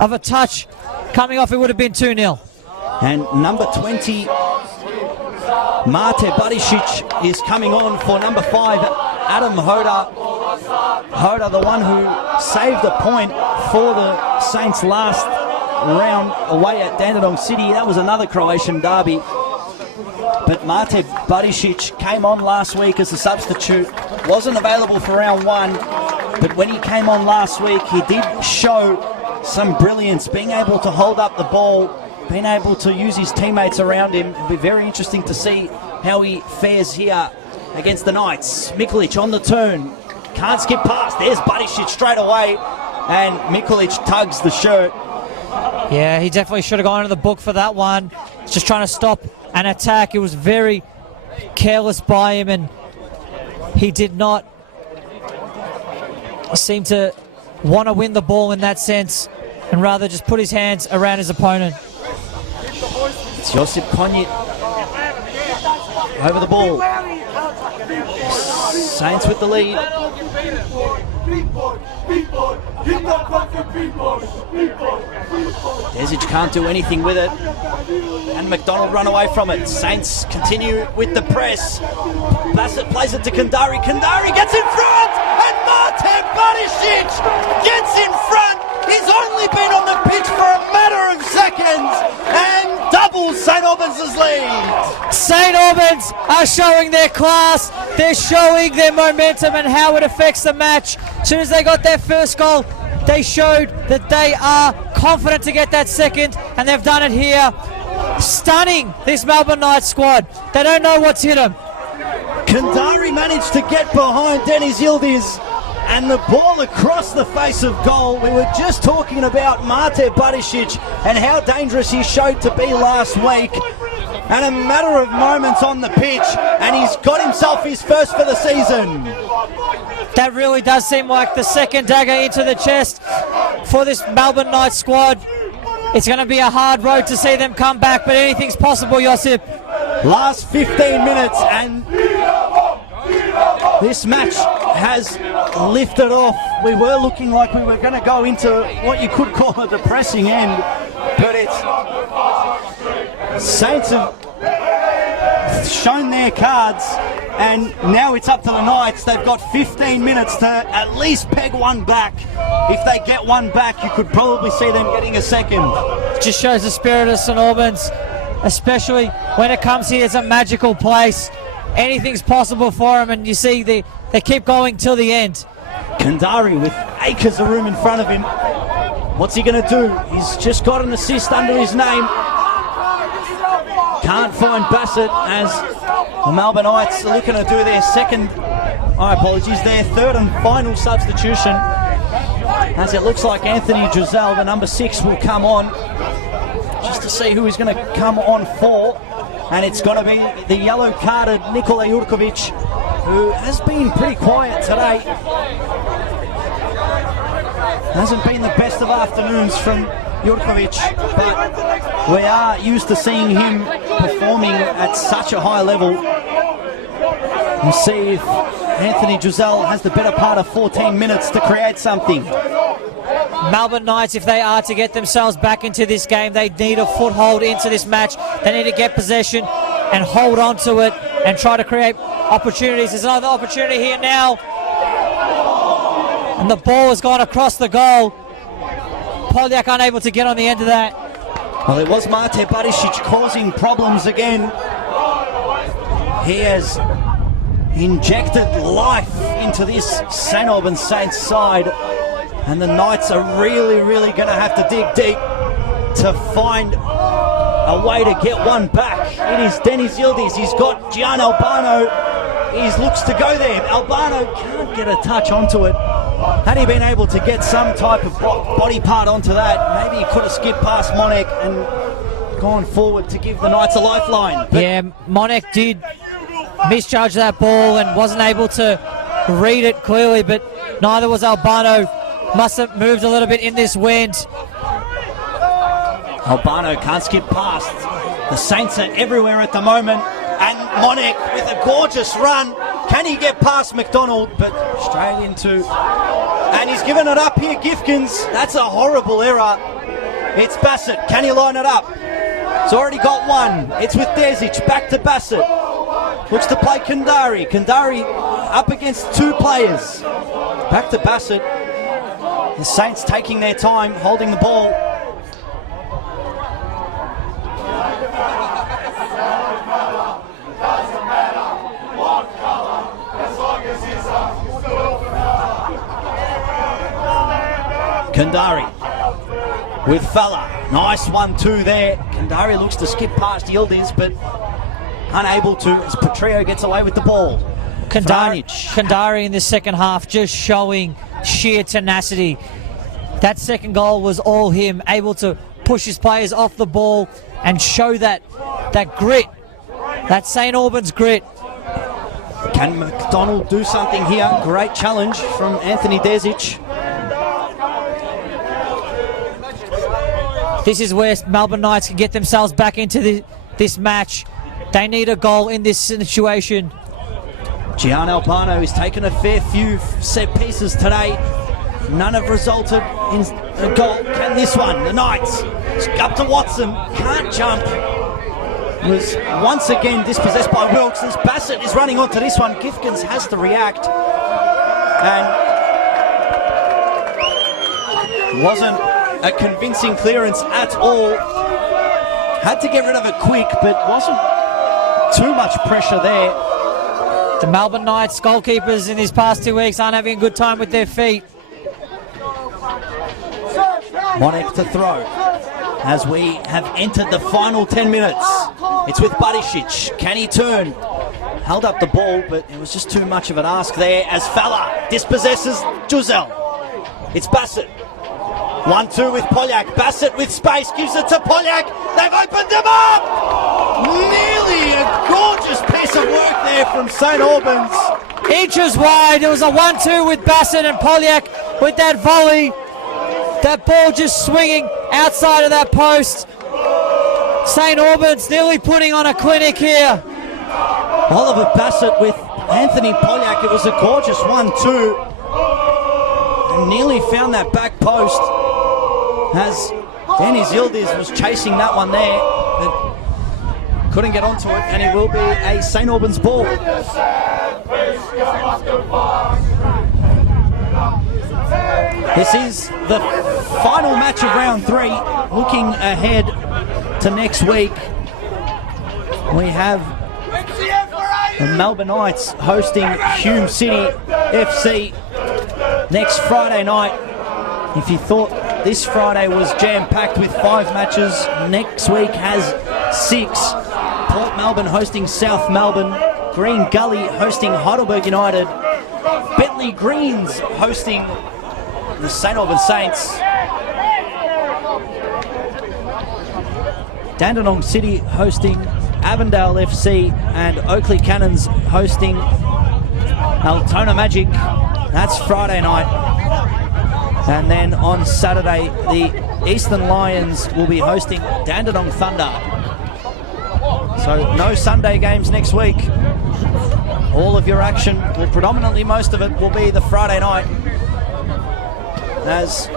of a touch coming off, it would have been 2-0. And number 20, Mate Barisic, is coming on for number 5, Adam Hoda. Hoda, the one who saved a point for the Saints last round away at Dandenong City. That was another Croatian derby. But Mate Barisic came on last week as a substitute. Wasn't available for round one. But when he came on last week, he did show some brilliance, being able to hold up the ball, being able to use his teammates around him. It'll be very interesting to see how he fares here against the Knights. Mikulic on the turn. Can't skip past. There's Barisic straight away. And Mikulic tugs the shirt. Yeah, he definitely should have gone into the book for that one. Just trying to stop an attack. It was very careless by him, and he did not seem to want to win the ball in that sense, and rather just put his hands around his opponent. It's Josip Konjic over the ball. Saints with the lead. Desic can't do anything with it, and McDonald run away from it. Saints continue with the press. Bassett plays it to Kandari. Kandari gets in front, and Mate Barisic gets in front. He's only been on the pitch for a matter of seconds and doubles St Albans' lead. St Albans are showing their class. They're showing their momentum and how it affects the match. As soon as they got their first goal, they showed that they are confident to get that second, and they've done it here. Stunning, this Melbourne Knights squad. They don't know what's hit them. Kandari managed to get behind Denis Yildiz, and the ball across the face of goal. We were just talking about Mate Barisic and how dangerous he showed to be last week. And a matter of moments on the pitch, and he's got himself his first for the season. That really does seem like the second dagger into the chest for this Melbourne Knights squad. It's going to be a hard road to see them come back, but anything's possible, Josip. Last 15 minutes, and this match has lifted off. We were looking like we were going to go into what you could call a depressing end, but it's Saints have shown their cards, and now it's up to the Knights. They've got 15 minutes to at least peg one back. If they get one back, you could probably see them getting a second. Just shows the spirit of St Albans, especially when it comes here. It's a magical place. Anything's possible for them, and you see they keep going till the end. Kandari with acres of room in front of him. What's he going to do? He's just got an assist under his name. Can't find Bassett as the Melbourne Knights are looking to do their their third and final substitution. As it looks like Anthony Giselle, the number 6, will come on just to see who he's going to come on for. And it's going to be the yellow-carded Nikola Jurkovic, who has been pretty quiet today. Hasn't been the best of afternoons from Jurkovic, but we are used to seeing him performing at such a high level. We'll see if Anthony Giselle has the better part of 14 minutes to create something. Melbourne Knights, if they are to get themselves back into this game, they need a foothold into this match. They need to get possession and hold on to it and try to create opportunities. There's another opportunity here now, and the ball has gone across the goal. Polyak unable to get on the end of that. Well, it was Mate Barisic causing problems again. He has injected life into this St Albans Saints side, and the Knights are really going to have to dig deep to find a way to get one back. It is Denis Yildiz. He's got Gian Albano. He looks to go there. Albano can't get a touch onto it. Had he been able to get some type of body part onto that, maybe he could have skipped past Monek and gone forward to give the Knights a lifeline. But yeah, Monek did misjudge that ball and wasn't able to read it clearly, but neither was Albano. Must have moved a little bit in this wind. Albano can't skip past. The Saints are everywhere at the moment, and Monek with a gorgeous run. Can he get past McDonald? But straight into, and he's given it up here, Gifkins. That's a horrible error. It's Bassett. Can he line it up? He's already got one. It's with Desic. Back to Bassett. Looks to play Kandari. Kandari up against two players. Back to Bassett. The Saints taking their time, holding the ball. Kandari with Fella. Nice 1-2 there. Kandari looks to skip past Yildiz, but unable to as Petrillo gets away with the ball. Kandari in the second half just showing sheer tenacity. That second goal was all him, able to push his players off the ball and show that grit, that St. Albans grit. Can McDonald do something here? Great challenge from Anthony Desic. This is where Melbourne Knights can get themselves back into this match. They need a goal in this situation. Gian Albano has taken a fair few set pieces today. None have resulted in a goal. Can this one? The Knights up to Watson. Can't jump. Was once again dispossessed by Wilkes as Bassett is running onto this one. Gifkins has to react. And wasn't a convincing clearance at all. Had to get rid of it quick, but wasn't too much pressure there. The Melbourne Knights goalkeepers in these past 2 weeks aren't having a good time with their feet. Monek to throw as we have entered the final 10 minutes. It's with Barisic. Can he turn? Held up the ball, but it was just too much of an ask there as Fella dispossesses Juzel. It's Bassett. 1-2 with Polyak. Bassett with space, gives it to Polyak. They've opened him up! Nearly a gorgeous piece of work there from St. Albans. Inches wide. It was a 1-2 with Bassett and Polyak with that volley. That ball just swinging outside of that post. St. Albans nearly putting on a clinic here. Oliver Bassett with Anthony Polyak. It was a gorgeous 1-2. And nearly found that back post as Dennis Yildiz was chasing that one there, but couldn't get onto it, and it will be a St. Albans ball. This is the final match of round 3. Looking ahead to next week, we have the Melbourne Knights hosting Hume City FC next Friday night. If you thought this Friday was jam-packed with 5 matches, next week has 6. Port Melbourne hosting South Melbourne, Green Gully hosting Heidelberg United, Bentley Greens hosting the St. Albans Saints, Dandenong City hosting Avondale FC, and Oakley Cannons hosting Altona Magic. That's Friday night. And then on Saturday, the Eastern Lions will be hosting Dandenong Thunder. So no Sunday games next week. All of your action, well, predominantly most of it, will be the Friday night, as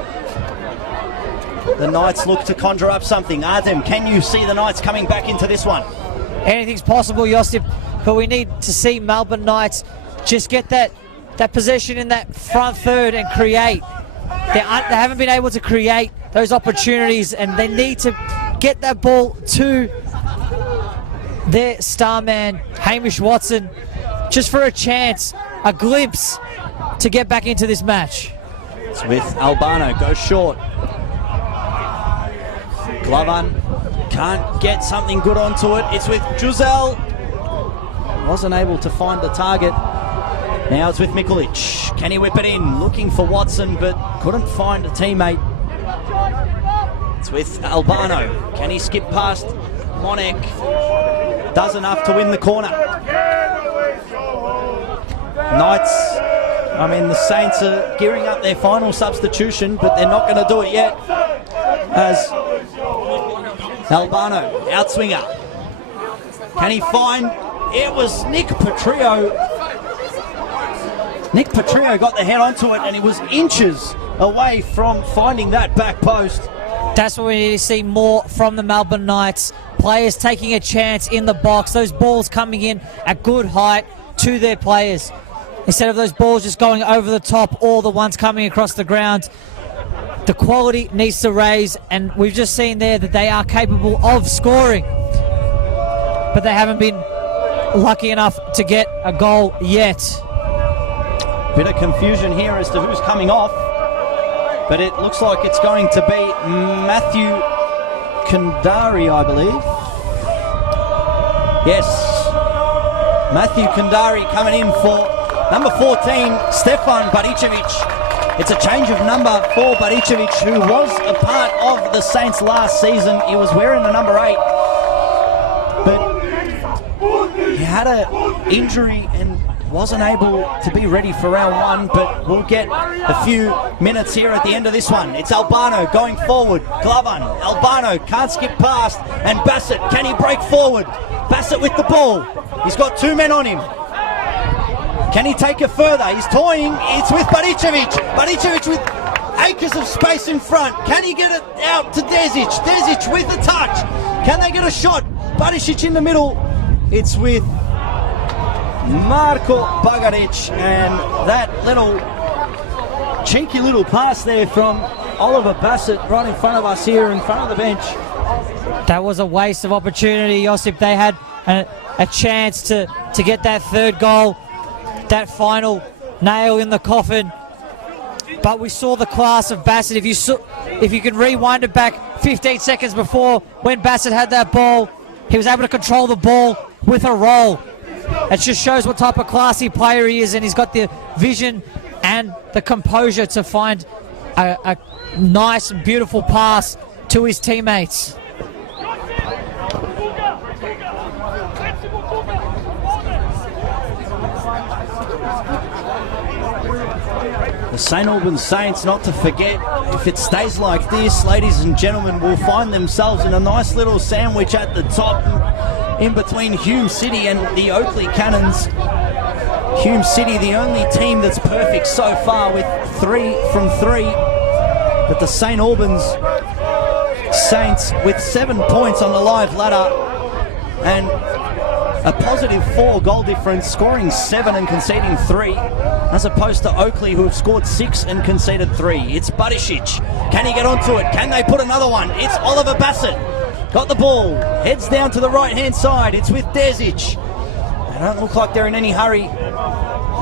the Knights look to conjure up something. Artem, can you see the Knights coming back into this one? Anything's possible, Josip, but we need to see Melbourne Knights just get that possession in that front third and create. They haven't been able to create those opportunities, and they need to get that ball to their star man, Hamish Watson, just for a chance, a glimpse to get back into this match. It's with Albano, goes short. Glovan can't get something good onto it. It's with Juzel. Wasn't able to find the target. Now it's with Mikulic. Can he whip it in? Looking for Watson, but couldn't find a teammate. It's with Albano. Can he skip past Monek? Does enough to win the corner. Knights, the Saints are gearing up their final substitution, but they're not going to do it yet, as Albano, outswinger. Can he find? It was Nick Petrillo. Nick Petrillo got the head onto it, and he was inches away from finding that back post. That's what we need to see more from the Melbourne Knights. Players taking a chance in the box. Those balls coming in at good height to their players, instead of those balls just going over the top or the ones coming across the ground. The quality needs to raise, and we've just seen there that they are capable of scoring, but they haven't been lucky enough to get a goal yet. Bit of confusion here as to who's coming off. but it looks like it's going to be Matthew Kandari, I believe. Yes, Matthew Kandari coming in for number 14, Stefan Baricevic. It's a change of number for Baricevic, who was a part of the Saints last season. He was wearing the number 8, but he had an injury and wasn't able to be ready for round 1, but we'll get a few minutes here at the end of this one. It's Albano going forward. Glovan, Albano can't skip past, and Bassett, can he break forward? Bassett with the ball. He's got 2 men on him. Can he take it further? He's toying. It's with Baricevic. Baricevic with acres of space in front. Can he get it out to Dezic? Dezic with the touch. Can they get a shot? Barisic in the middle. It's with Marko Bagaric, and that little cheeky little pass there from Oliver Bassett right in front of us here in front of the bench. That was a waste of opportunity, Josip. They had a chance to get that third goal, that final nail in the coffin. But we saw the class of Bassett. If you can rewind it back 15 seconds before, when Bassett had that ball, he was able to control the ball with a roll. It just shows what type of classy player he is, and he's got the vision and the composure to find a nice and beautiful pass to his teammates. The St Albans Saints, not to forget, if it stays like this, ladies and gentlemen, will find themselves in a nice little sandwich at the top in between Hume City and the Oakley Cannons. Hume City, the only team that's perfect so far with 3 from 3. But the St Albans Saints with 7 points on the live ladder and a positive 4 goal difference, scoring 7 and conceding 3, as opposed to Oakley, who have scored 6 and conceded 3. It's Barisic. Can he get onto it? Can they put another one? It's Oliver Bassett. Got the ball. Heads down to the right-hand side. It's with Dezic. They don't look like they're in any hurry,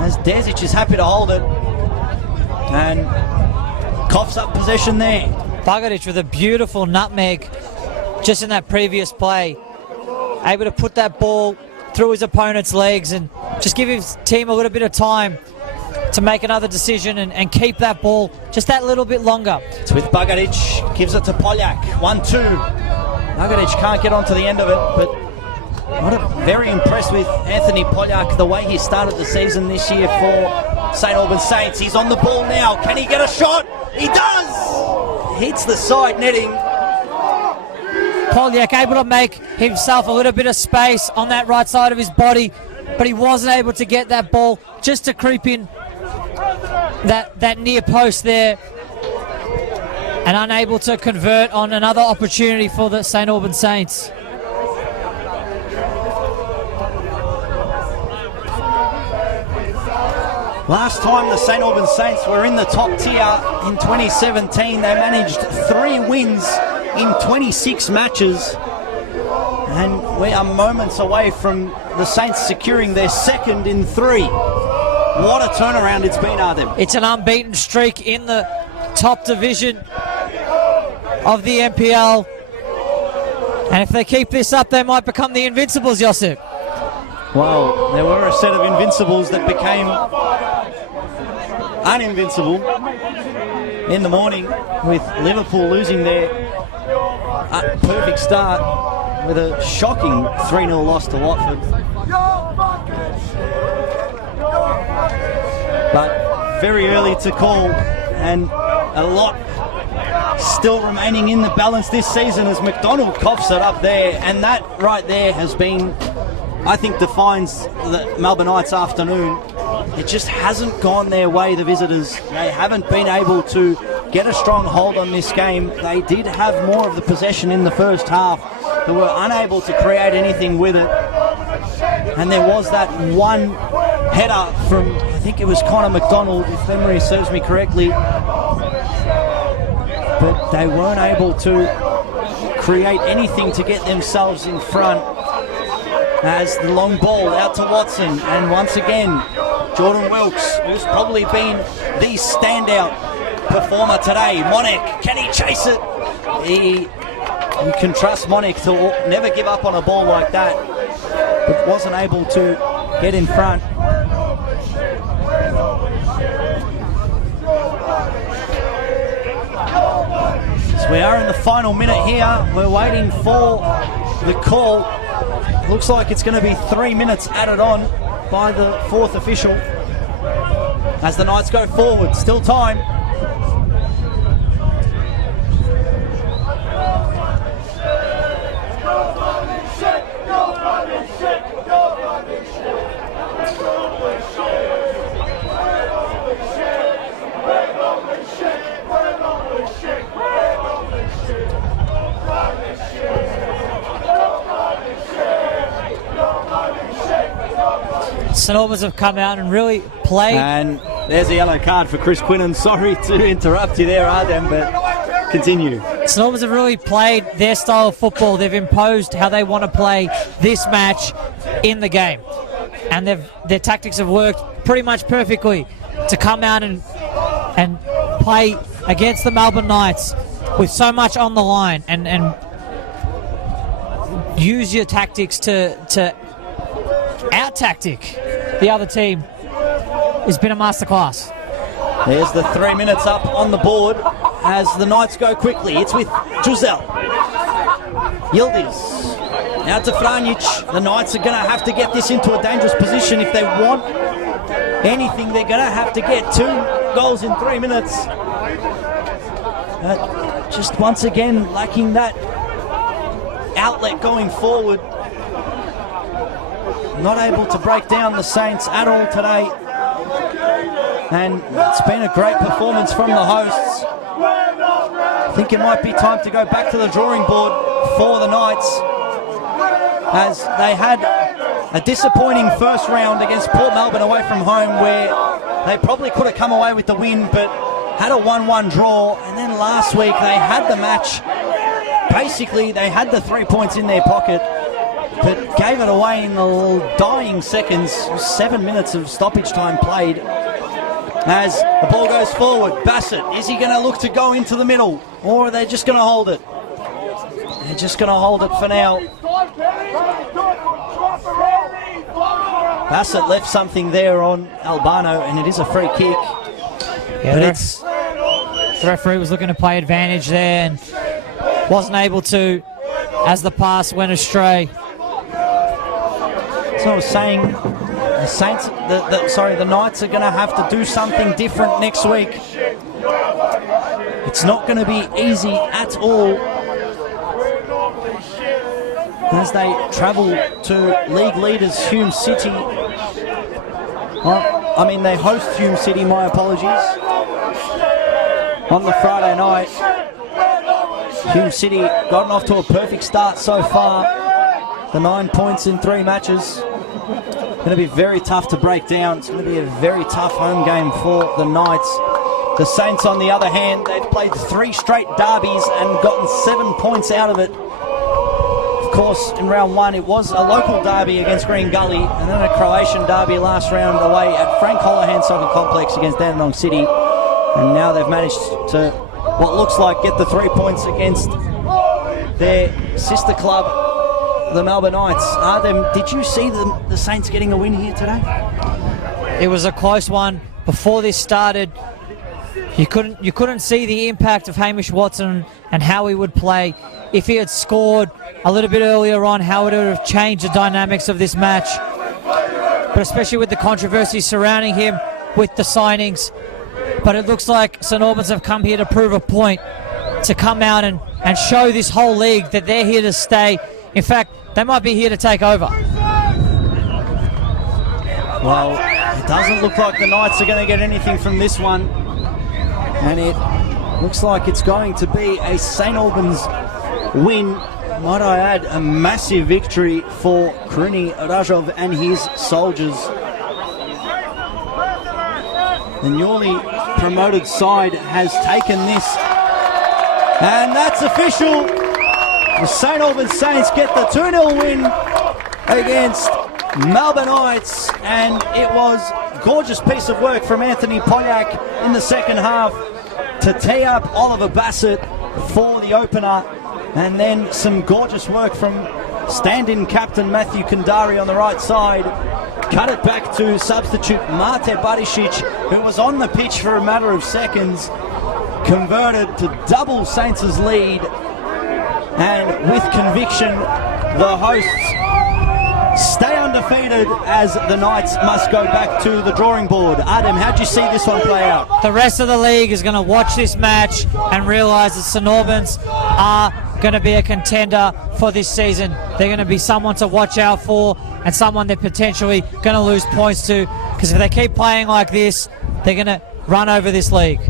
as Dezic is happy to hold it. And coughs up possession there. Bagaric with a beautiful nutmeg just in that previous play. Able to put that ball through his opponent's legs and just give his team a little bit of time to make another decision and keep that ball just that little bit longer. It's with Bagaric, gives it to Poljak, 1-2. Bagaric can't get onto the end of it, but very impressed with Anthony Poljak, the way he started the season this year for St Albans Saints. He's on the ball now. Can he get a shot? He does! Hits the side netting. Poljak able to make himself a little bit of space on that right side of his body, but he wasn't able to get that ball just to creep in that near post there, and unable to convert on another opportunity for the St Albans Saints. Last time the St Albans Saints were in the top tier in 2017, they managed 3 wins in 26 matches, and we are moments away from the Saints securing their 2nd in 3. What a turnaround it's been, Artem. It's an unbeaten streak in the top division of the NPL, and if they keep this up, they might become the Invincibles, Josip. Well, there were a set of Invincibles that became uninvincible in the morning, with Liverpool losing their perfect start with a shocking 3-0 loss to Watford. But very early to call, and a lot still remaining in the balance this season as McDonald coughs it up there, and that right there has been, I think, defines the Melbourneites' afternoon. It just hasn't gone their way, the visitors. They haven't been able to get a strong hold on this game. They did have more of the possession in the first half, but were unable to create anything with it. And there was that one header from, I think it was Connor McDonald, if memory serves me correctly, but they weren't able to create anything to get themselves in front, as the long ball out to Watson, and once again Jordan Wilkes, who's probably been the standout performer today. Monik, can he chase it? You can trust Monik to never give up on a ball like that, but wasn't able to get in front. So we are in the final minute here. We're waiting for the call. Looks like it's going to be 3 minutes added on by the fourth official as the Knights go forward. Still time. St Albans have come out and really played. And there's a yellow card for Chris Quinnen. Sorry to interrupt you there, Arden, but continue. St Albans have really played their style of football. They've imposed how they want to play this match in the game. And their tactics have worked pretty much perfectly to come out and play against the Melbourne Knights with so much on the line and use your tactics to out-tactic the other team. Has been a masterclass. There's the 3 minutes up on the board as the Knights go quickly. It's with Juzel. Yildiz. Now to Franjic. The Knights are going to have to get this into a dangerous position if they want anything. They're going to have to get 2 goals in 3 minutes. Just once again lacking that outlet going forward. Not able to break down the Saints at all today. And it's been a great performance from the hosts. I think it might be time to go back to the drawing board for the Knights, as they had a disappointing first round against Port Melbourne away from home, where they probably could have come away with the win, but had a 1-1 draw. And then last week they had the match. Basically, they had the 3 points in their pocket, but gave it away in the dying seconds. 7 minutes of stoppage time played. As the ball goes forward, Bassett, is he going to look to go into the middle, or are they just going to hold it? They're just going to hold it for now. Bassett left something there on Albano, and it is a free kick. Yeah, but the referee was looking to play advantage there and wasn't able to, as the pass went astray. So I was saying, the Saints, the Knights are going to have to do something different next week. It's not going to be easy at all as they travel to league leaders Hume City. They host Hume City, my apologies, on the Friday night. Hume City gotten off to a perfect start so far. The 9 points in 3 matches. Going to be very tough to break down. It's going to be a very tough home game for the Knights. The Saints, on the other hand, they've played 3 straight derbies and gotten 7 points out of it. Of course, in round 1, it was a local derby against Green Gully, and then a Croatian derby last round away at Frank Holohan Soccer Complex against Dandenong City. And now they've managed to, what looks like, get the 3 points against their sister club, the Melbourne Knights. Artem, did you see the Saints getting a win here today? It was a close one. Before this started, you couldn't see the impact of Hamish Watson and how he would play. If he had scored a little bit earlier on, how it would have changed the dynamics of this match. But especially with the controversy surrounding him with the signings. But it looks like St Albans have come here to prove a point, to come out and show this whole league that they're here to stay. In fact, they might be here to take over. Well, it doesn't look like the Knights are going to get anything from this one. And it looks like it's going to be a St Albans win. Might I add, a massive victory for Kruni Rajov and his soldiers. The newly promoted side has taken this. And that's official. The St Albans Saints get the 2-0 win against Melbourne Knights, and it was a gorgeous piece of work from Anthony Polyak in the second half, to tee up Oliver Bassett for the opener, and then some gorgeous work from stand-in captain Matthew Kandari on the right side. Cut it back to substitute Mate Barisic, who was on the pitch for a matter of seconds, converted to double Saints' lead, and with conviction, the hosts stay undefeated as the Knights must go back to the drawing board. Adam, how'd you see this one play out? The rest of the league is going to watch this match and realise that St Albans are going to be a contender for this season. They're going to be someone to watch out for and someone they're potentially going to lose points to, because if they keep playing like this, they're going to run over this league.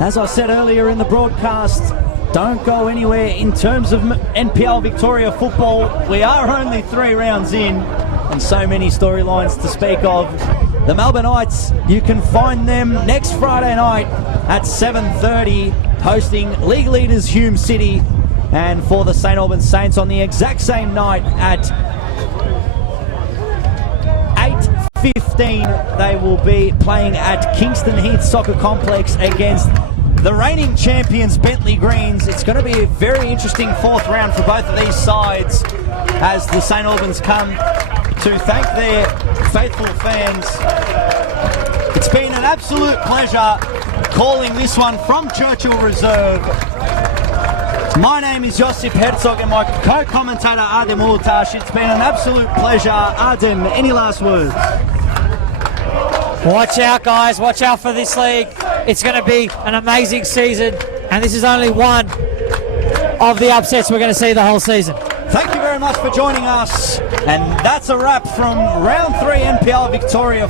As I said earlier in the broadcast, don't go anywhere in terms of NPL Victoria football. We are only 3 rounds in and so many storylines to speak of. The Melbourne Knights, you can find them next Friday night at 7:30 hosting league leaders Hume City, and for the St Albans Saints on the exact same night at 8:15 they will be playing at Kingston Heath Soccer Complex against the reigning champions Bentley Greens. It's going to be a very interesting 4th round for both of these sides as the St Albans come to thank their faithful fans. It's been an absolute pleasure calling this one from Churchill Reserve. My name is Josip Herzog and my co-commentator Adem Ulutash. It's been an absolute pleasure. Adem, any last words? Watch out, guys. Watch out for this league. It's going to be an amazing season, and this is only one of the upsets we're going to see the whole season. Thank you very much for joining us, and that's a wrap from round 3 NPL Victoria.